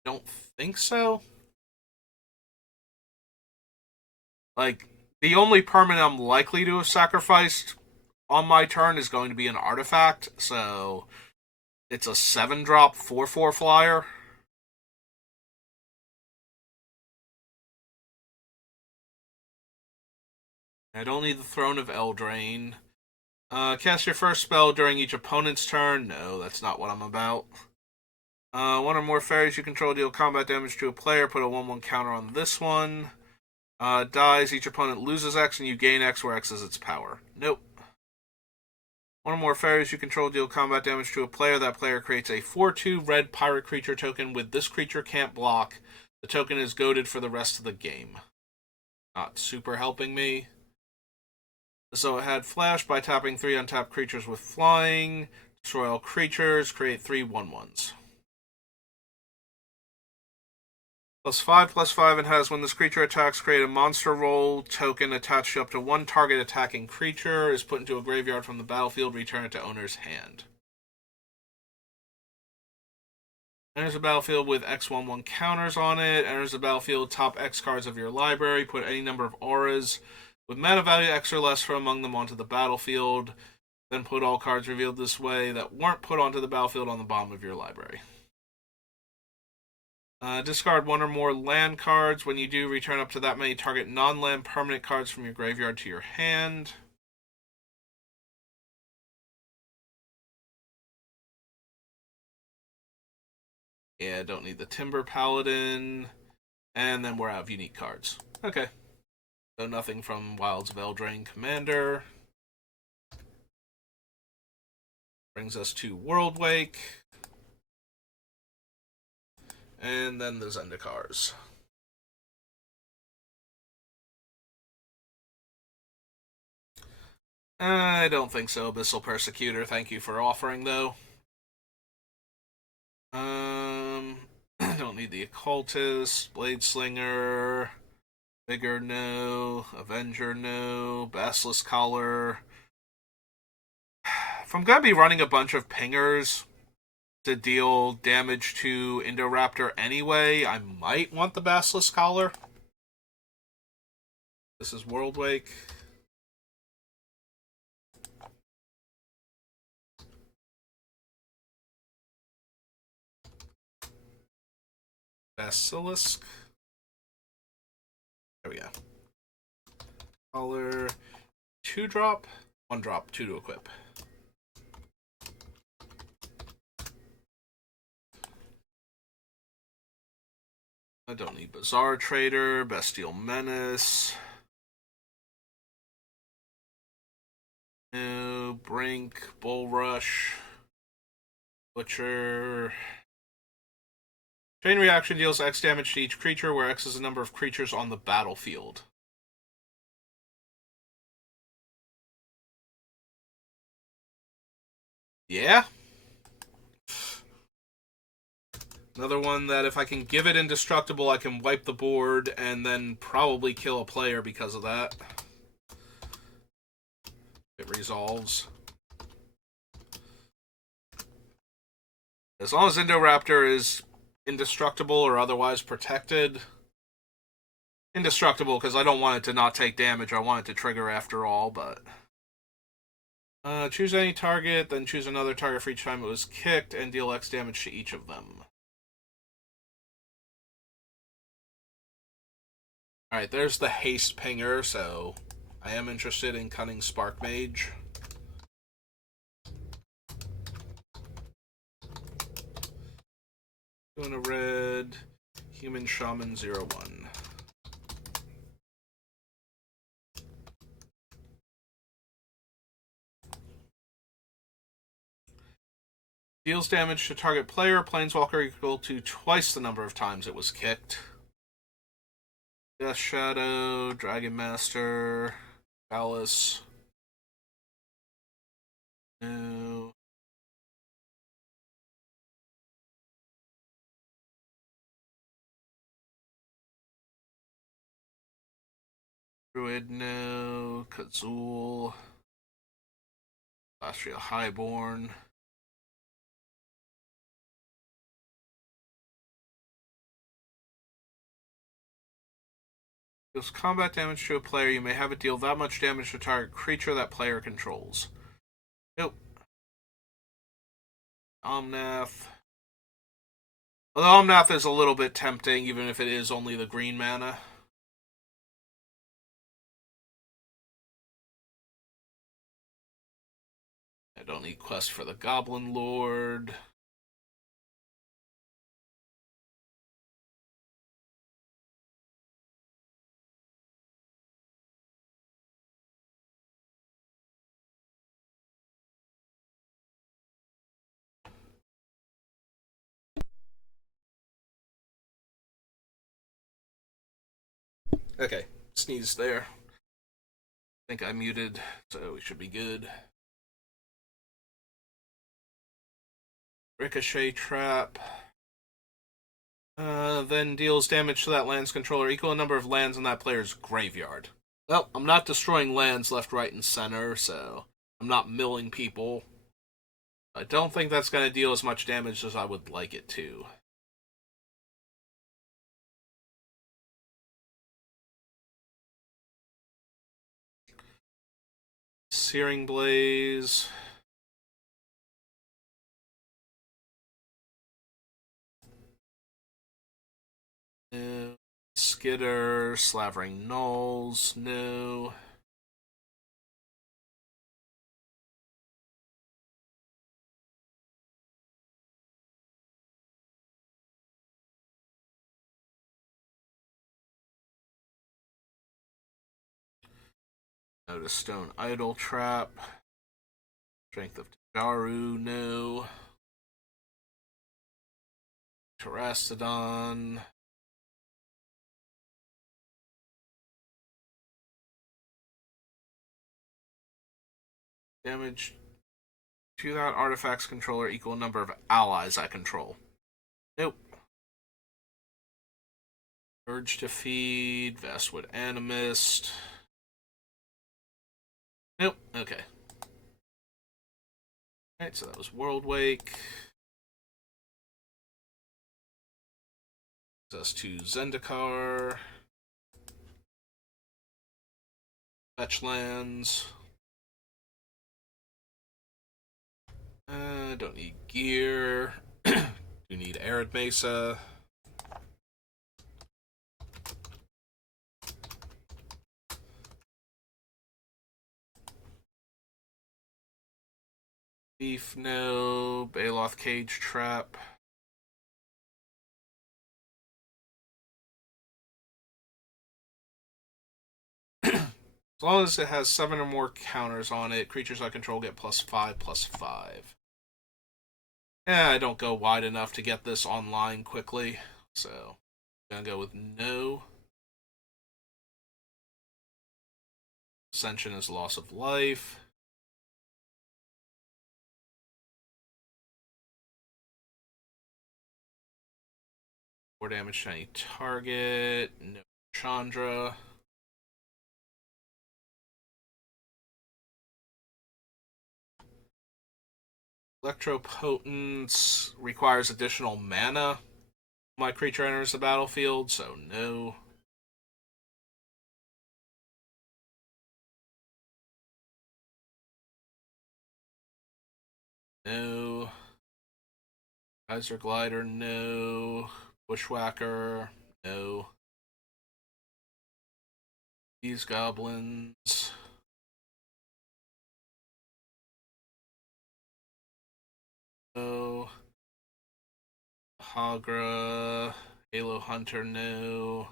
Don't think so. Like, the only permanent I'm likely to have sacrificed on my turn is going to be an artifact, so it's a 7-drop 4/4 flyer. I don't need the Throne of Eldraine. Cast your first spell during each opponent's turn. No, that's not what I'm about. 1 or more fairies you control deal combat damage to a player. Put a 1/1 counter on this one. Dies, each opponent loses X and you gain X, where X is its power. Nope. 1 or more fairies you control deal combat damage to a player. That player creates a 4/2 red pirate creature token. With this creature can't block. The token is goaded for the rest of the game. Not super helping me. So it had flash by tapping 3 untapped creatures with flying. Destroy all creatures. Create 3 1/1s. +5/+5, and has when this creature attacks, create a monster roll token attached to up to 1 target attacking creature, is put into a graveyard from the battlefield, return it to owner's hand. Enters the battlefield with X/1/1 counters on it. Enters the battlefield, top X cards of your library. Put any number of auras with mana value X or less from among them onto the battlefield. Then put all cards revealed this way that weren't put onto the battlefield on the bottom of your library. Discard one or more land cards. When you do, return up to that many target non-land permanent cards from your graveyard to your hand. Yeah, don't need the Timber Paladin. And then we're out of unique cards. Okay. So nothing from Wilds of Eldraine Commander. Brings us to Worldwake. And then the Zendikars. I don't think so, Abyssal Persecutor. Thank you for offering, though. I don't need the Occultist, Blade Slinger, Vigor, no. Avenger, no. Basilisk Collar. If I'm gonna be running a bunch of pingers to deal damage to Indoraptor anyway, I might want the Basilisk Collar. This is Worldwake. Basilisk. There we go. Color 2-drop, 1-drop, 2 to equip. I don't need Bazaar Trader, Bestial Menace. No, Brink, Bull Rush, Butcher. Chain Reaction deals X damage to each creature, where X is the number of creatures on the battlefield. Yeah? Another one that if I can give it indestructible, I can wipe the board and then probably kill a player because of that. It resolves. As long as Indoraptor is indestructible or otherwise protected. Indestructible because I don't want it to not take damage. I want it to trigger after all, but... choose any target, then choose another target for each time it was kicked, and deal X damage to each of them. Alright, there's the haste pinger, so I am interested in cunning Spark Mage. Doing a red, Human Shaman 0-1. Deals damage to target player, Planeswalker equal to twice the number of times it was kicked. Death Shadow, Dragon Master, Alice. No. Druid, no. Kazul. Lastria Highborn. Deals combat damage to a player. You may have it deal that much damage to a target creature that player controls. Nope. Omnath. Although Omnath is a little bit tempting, even if it is only the green mana. I don't need Quest for the Goblin Lord. Okay, sneeze there. I think I muted, so we should be good. Ricochet Trap. Then deals damage to that land's controller equal number of lands in that player's graveyard. Well, I'm not destroying lands left, right, and center, so I'm not milling people. I don't think that's going to deal as much damage as I would like it to. Searing Blaze. Skitter, Slavering Knolls, no. Notice Stone Idol Trap. Strength of Tajaru, no. Terastodon. Damage to that artifact's controller equal number of allies I control. Nope. Urge to Feed, Vastwood Animist. Nope, okay. Alright, so that was World Wake. Brings us to Zendikar. Fetch lands. Don't need gear. Do need Arid Mesa. Beef, no. Baloth Cage Trap. As long as it has 7 or more counters on it, creatures I control get +5/+5. Yeah, I don't go wide enough to get this online quickly, so I'm gonna go with no. Ascension is loss of life. More damage to any target. No Chandra. Electropotence requires additional mana. My creature enters the battlefield, so no. No. Geyser Glider, no. Bushwhacker, no. These goblins. No. Hagra. Halo Hunter, no.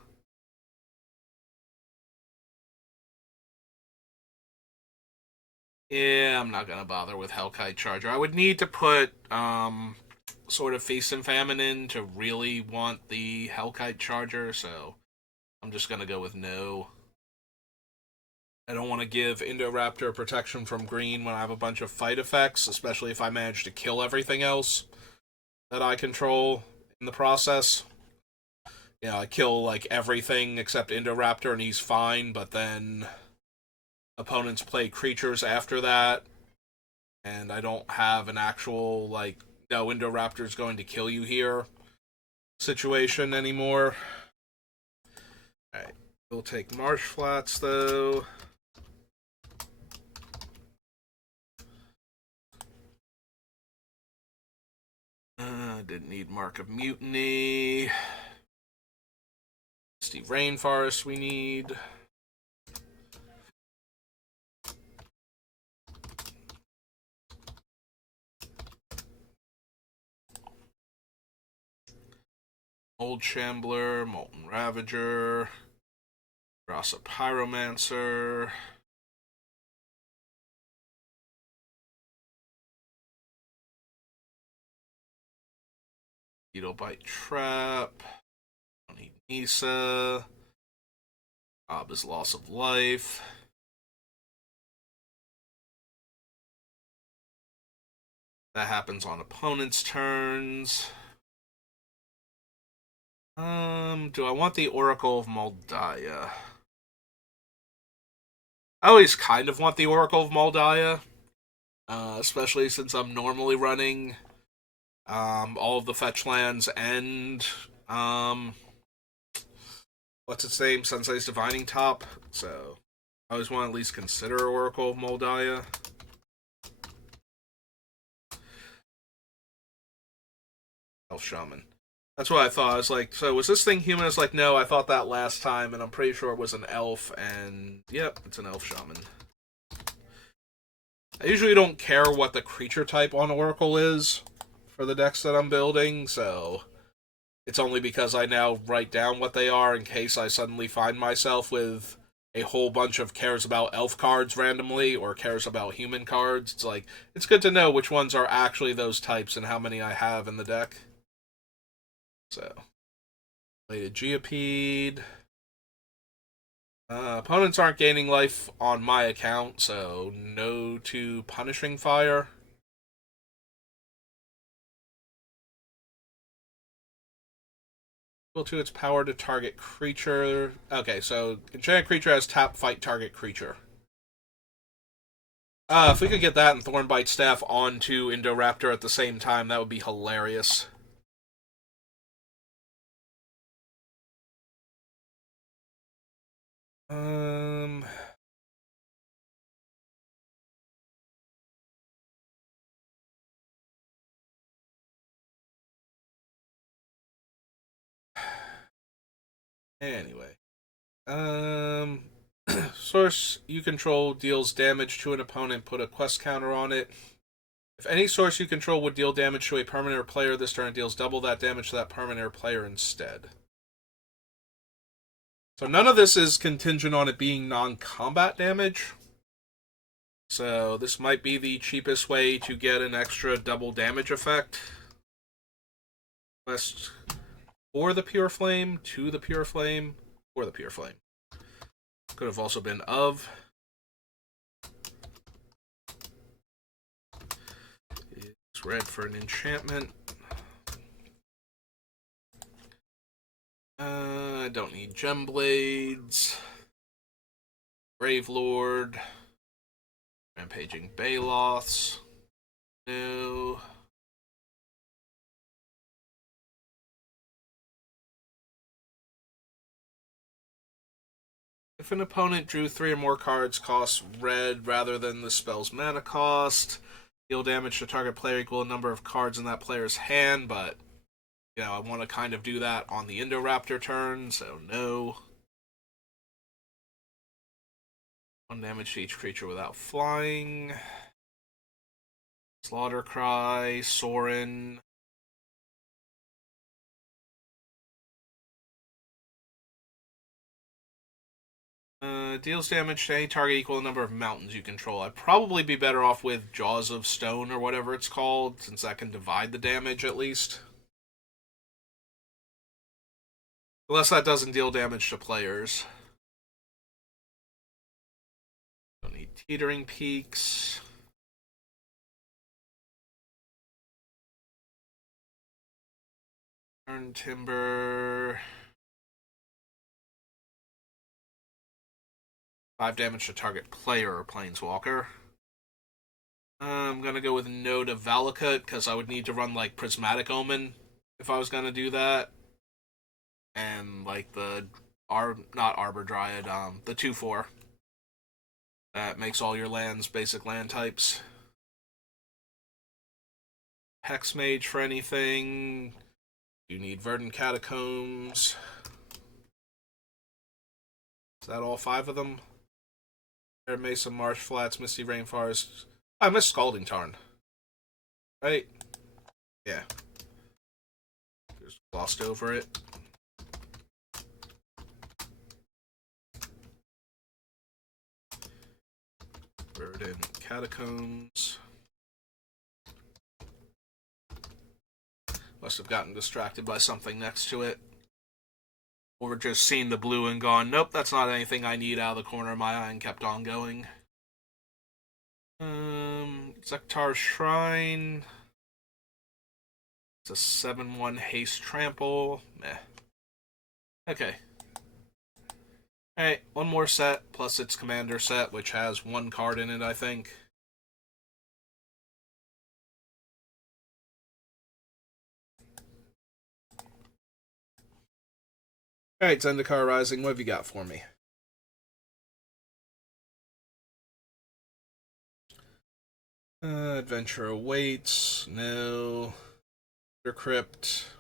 Yeah, I'm not gonna bother with Hellkite Charger. I would need to put sort of Feast and Famine in to really want the Hellkite Charger, so I'm just gonna go with no. I don't want to give Indoraptor protection from green when I have a bunch of fight effects, especially if I manage to kill everything else that I control in the process. You know, I kill like everything except Indoraptor and he's fine, but then opponents play creatures after that, and I don't have an actual, like, no, Indoraptor's going to kill you here situation anymore. Alright, we'll take Marsh Flats though. Didn't need Mark of Mutiny. Steve Rainforest we need. Old Shambler, Molten Ravager, Rasa Pyromancer. Beetlebite Trap. Don't need Nisa. Bob is loss of life. That happens on opponent's turns. Do I want the Oracle of Moldiah? I always kind of want the Oracle of Moldiah, especially since I'm normally running all of the fetch lands and what's its name, Sensei's Divining Top. So I always want to at least consider Oracle of Moldiah. Elf Shaman. That's what I thought. I was like, so was this thing human? I was like, no, I thought that last time, and I'm pretty sure it was an elf, and yep, it's an elf shaman. I usually don't care what the creature type on Oracle is for the decks that I'm building, so it's only because I now write down what they are in case I suddenly find myself with a whole bunch of cares about elf cards randomly or cares about human cards. It's like, it's good to know which ones are actually those types and how many I have in the deck. So, Bladed Geopede. Opponents aren't gaining life on my account, so no to Punishing Fire. Equal to its power to target creature. Okay, so enchanted creature has tap fight target creature. If we could get that and Thornbite Staff onto Indoraptor at the same time, that would be hilarious. Um. Anyway. Um. Source you control deals damage to an opponent, put a quest counter on it. If any source you control would deal damage to a permanent or player, this turn it deals double that damage to that permanent or player instead. So none of this is contingent on it being non-combat damage. So this might be the cheapest way to get an extra double damage effect. Quest for the Pure Flame, to the Pure Flame, for the Pure Flame. Could have also been of. It's red for an enchantment. I don't need Gem Blades. Brave Lord. Rampaging Baloths. No. If an opponent drew 3 or more cards, costs red rather than the spell's mana cost. Deal damage to target player equal number of cards in that player's hand, but you know, I want to kind of do that on the Indoraptor turn, so no. 1 damage to each creature without flying. Slaughter Cry, Sorin. Deals damage to any target equal to the number of mountains you control. I'd probably be better off with Jaws of Stone or whatever it's called, since that can divide the damage at least. Unless that doesn't deal damage to players. Don't need Teetering Peaks. Turn Timber. 5 damage to target player or planeswalker. I'm gonna go with No to Valakut because I would need to run like Prismatic Omen if I was gonna do that, and like the not Arbor Dryad, the 2/4 that makes all your lands basic land types. Hex Mage for anything. You need Verdant Catacombs. Is that all 5 of them? Air Mesa, Marsh Flats, Misty Rainforest. I missed Scalding Tarn. Right? Yeah. Just glossed over it. Verdant Catacombs. Must have gotten distracted by something next to it. Or just seen the blue and gone, nope, that's not anything I need out of the corner of my eye, and kept on going. Zektar's Shrine. It's a 7/1 haste trample. Meh. Okay. Alright, one more set, plus its commander set, which has 1 card in it, I think. Alright, Zendikar Rising, what have you got for me? Adventure Awaits, no. Crypt.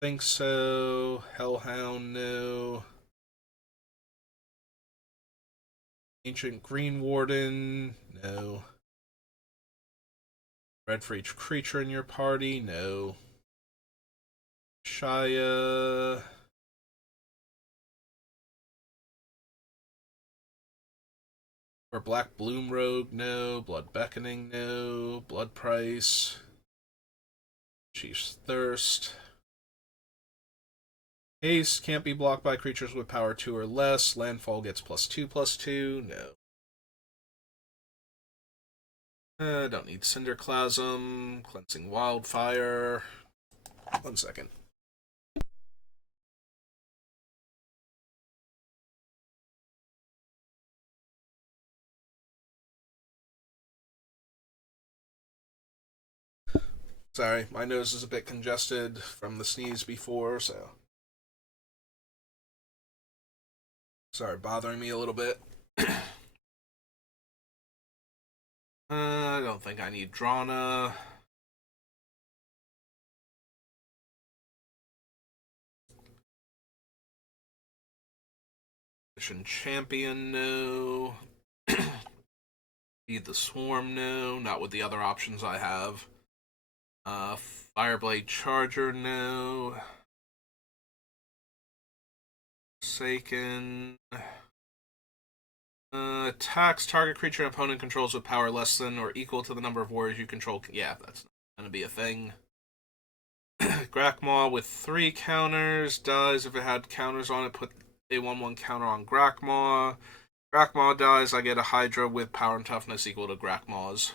Think so. Hellhound, no. Ancient Green Warden, no. Red for each creature in your party, no. Shia. Or Black Bloom Rogue, no. Blood Beckoning, no. Blood Price. Chief's Thirst. Haste can't be blocked by creatures with power 2 or less. Landfall gets +2/+2, no. Don't need Cinderclasm. Cleansing Wildfire. 1 second. Sorry, my nose is a bit congested from the sneeze before, so. Sorry, bothering me a little bit. I don't think I need Drana. Mission Champion, no. Feed the Swarm, no. Not with the other options I have. Fireblade Charger, no. Forsaken. Attacks target creature and opponent controls with power less than or equal to the number of warriors you control. Yeah, that's not going to be a thing. Grakmaw with 3 counters. Dies if it had counters on it. Put a 1/1 counter on Grakmaw. Grakmaw dies. I get a Hydra with power and toughness equal to Grakmaw's.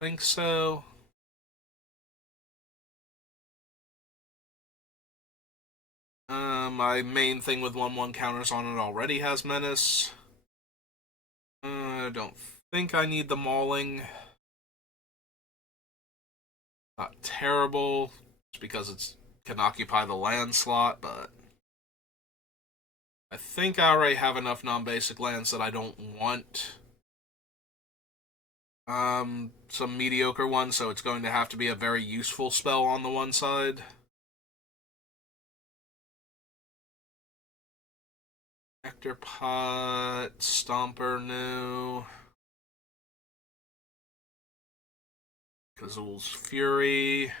Think so. My main thing with 1/1 counters on it already has Menace. I don't think I need the Mauling. Not terrible, just because it can occupy the land slot, but I think I already have enough non-basic lands that I don't want some mediocre ones, so it's going to have to be a very useful spell on the one side. Nectar Pot, Stomper, no. Kazul's Fury.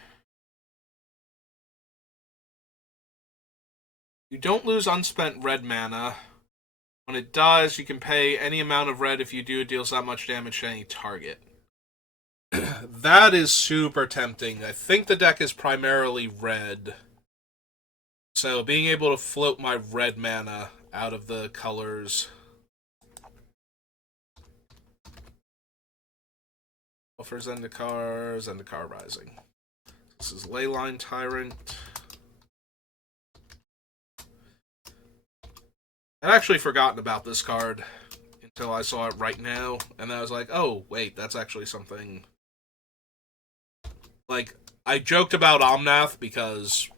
You don't lose unspent red mana. When it dies, you can pay any amount of red if you do, it deals that much damage to any target. That is super tempting. I think the deck is primarily red. So being able to float my red mana out of the colors. For Zendikar Rising. This is Leyline Tyrant. I'd actually forgotten about this card until I saw it right now, and I was like, oh, wait, that's actually something. Like, I joked about Omnath because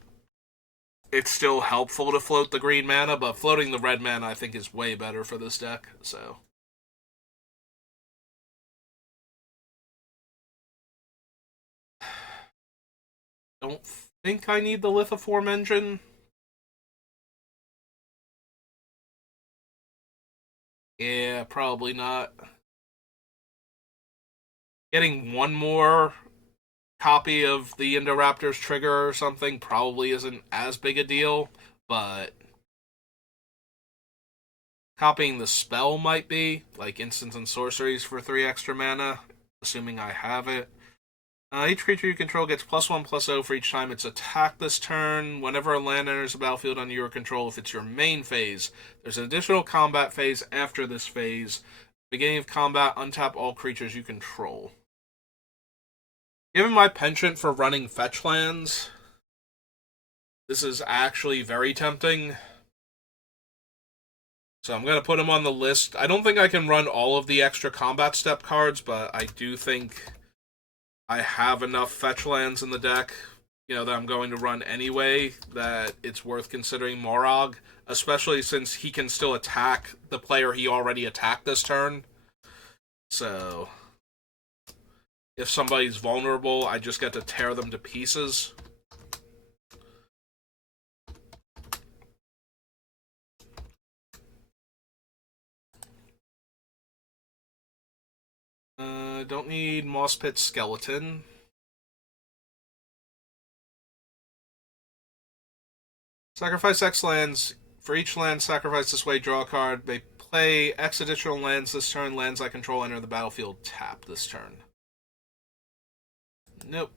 it's still helpful to float the green mana, but floating the red mana I think is way better for this deck, so. Don't think I need the Lithoform engine. Yeah, probably not. Getting one more copy of the Indoraptor's trigger or something probably isn't as big a deal, but copying the spell might be, like instants and sorceries for 3 extra mana, assuming I have it. Each creature you control gets +1/+0 for each time it's attacked this turn. Whenever a land enters the battlefield under your control, if it's your main phase, there's an additional combat phase after this phase. Beginning of combat, untap all creatures you control. Given my penchant for running fetch lands, this is actually very tempting. So I'm going to put them on the list. I don't think I can run all of the extra combat step cards, but I do think I have enough fetch lands in the deck, that I'm going to run anyway, that it's worth considering Morog, especially since he can still attack the player he already attacked this turn. So if somebody's vulnerable, I just get to tear them to pieces. Don't need Moss Pit Skeleton. Sacrifice X lands. For each land sacrifice this way, draw a card. They play X additional lands this turn. Lands I control enter the battlefield tap this turn. Nope.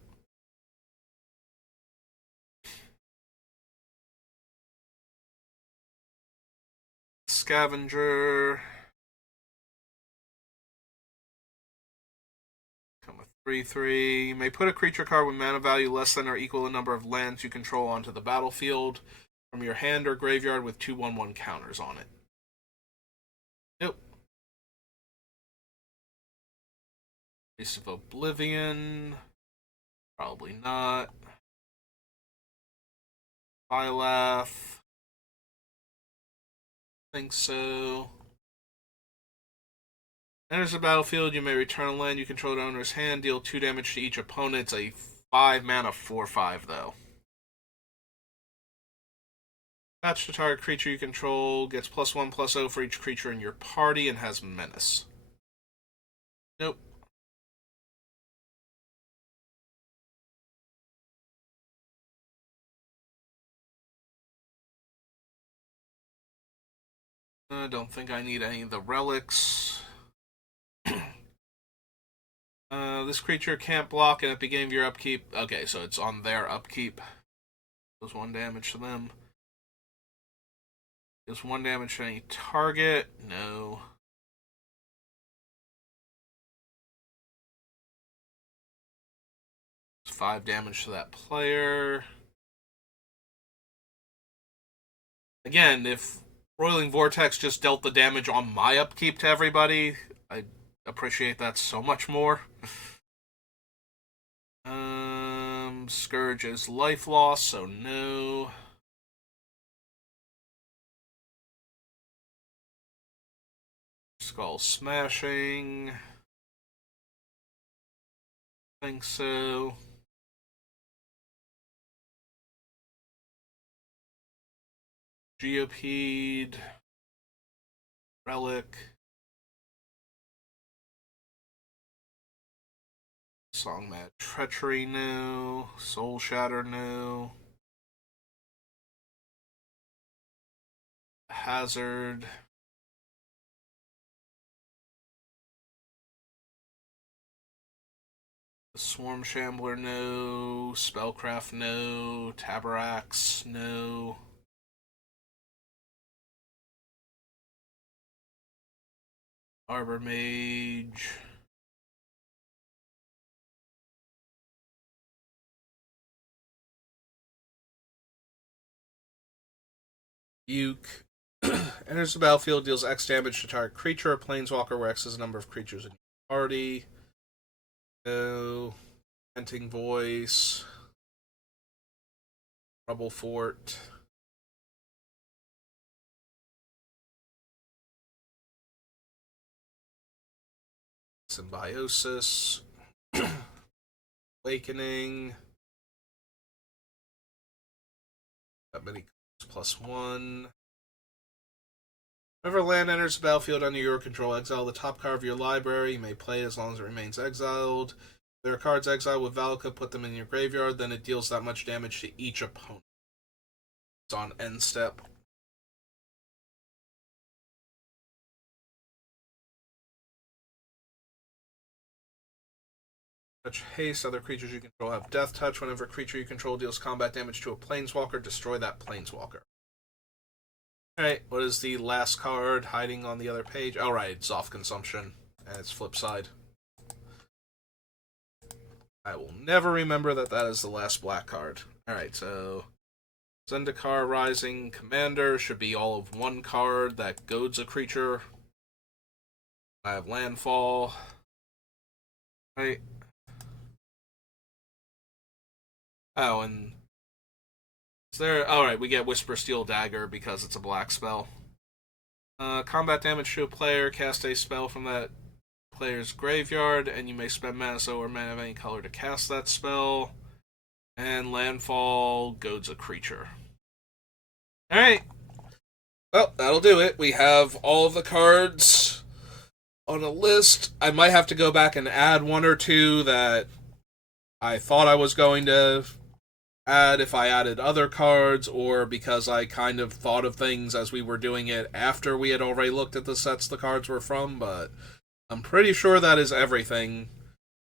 Scavenger. Come with 3/3. You may put a creature card with mana value less than or equal the number of lands you control onto the battlefield from your hand or graveyard with 2/1/1 counters on it. Nope. Priest of Oblivion. Probably not. Byleth. Think so. Enters the battlefield, you may return a land you control to owner's hand, deal 2 damage to each opponent. It's a 5 mana 4/5 though. Attached to target creature you control, gets +1/+0 for each creature in your party, and has menace. Nope. I don't think I need any of the relics. This creature can't block, and at the beginning of your upkeep... Okay, so it's on their upkeep. Does 1 damage to them. Does 1 damage to any target? No. Does 5 damage to that player. Again, if Roiling Vortex just dealt the damage on my upkeep to everybody, I appreciate that so much more. Scourge is life loss, so no. Skull smashing. Think so. Geopede. Relic. Songmad Treachery, no. Soul Shatter, no. Hazard. Swarm Shambler, no. Spellcraft, no. Tabarax, no. Arbor Mage. Uke. Enters the battlefield, deals X damage to target creature or planeswalker, where X is the number of creatures in your party. No. Venting Voice. Rubble Fort. Symbiosis. Awakening. That many +1. Whenever land enters the battlefield under your control, exile the top card of your library. You may play it as long as it remains exiled. If there are cards exiled with Valka, put them in your graveyard, then it deals that much damage to each opponent. It's on end step. Touch haste. Other creatures you control have death touch. Whenever a creature you control deals combat damage to a planeswalker, destroy that planeswalker. Alright, what is the last card hiding on the other page? Alright, it's off consumption, and it's flip side. I will never remember that that is the last black card. Alright, so Zendikar Rising Commander should be all of 1 card that goads a creature. I have Landfall. Right. Oh, and is there... Alright, we get Whisper Steel Dagger because it's a black spell. Combat damage to a player, cast a spell from that player's graveyard, and you may spend mana or mana of any color to cast that spell. And Landfall goads a creature. Alright. Well, that'll do it. We have all of the cards on a list. I might have to go back and add one or two that I thought I was going to add if I added other cards, or because I kind of thought of things as we were doing it after we had already looked at the sets the cards were from, but I'm pretty sure that is everything.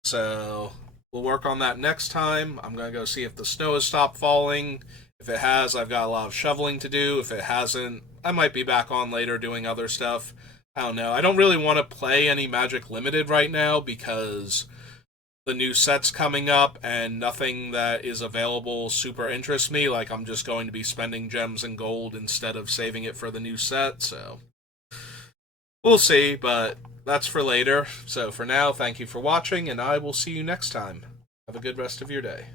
So we'll work on that next time. I'm going to go see if the snow has stopped falling. If it has, I've got a lot of shoveling to do. If it hasn't, I might be back on later doing other stuff. I don't know. I don't really want to play any Magic Limited right now because the new set's coming up and nothing that is available super interests me. Like, I'm just going to be spending gems and gold instead of saving it for the new set, so we'll see, but that's for later. So for now, thank you for watching, and I will see you next time. Have a good rest of your day.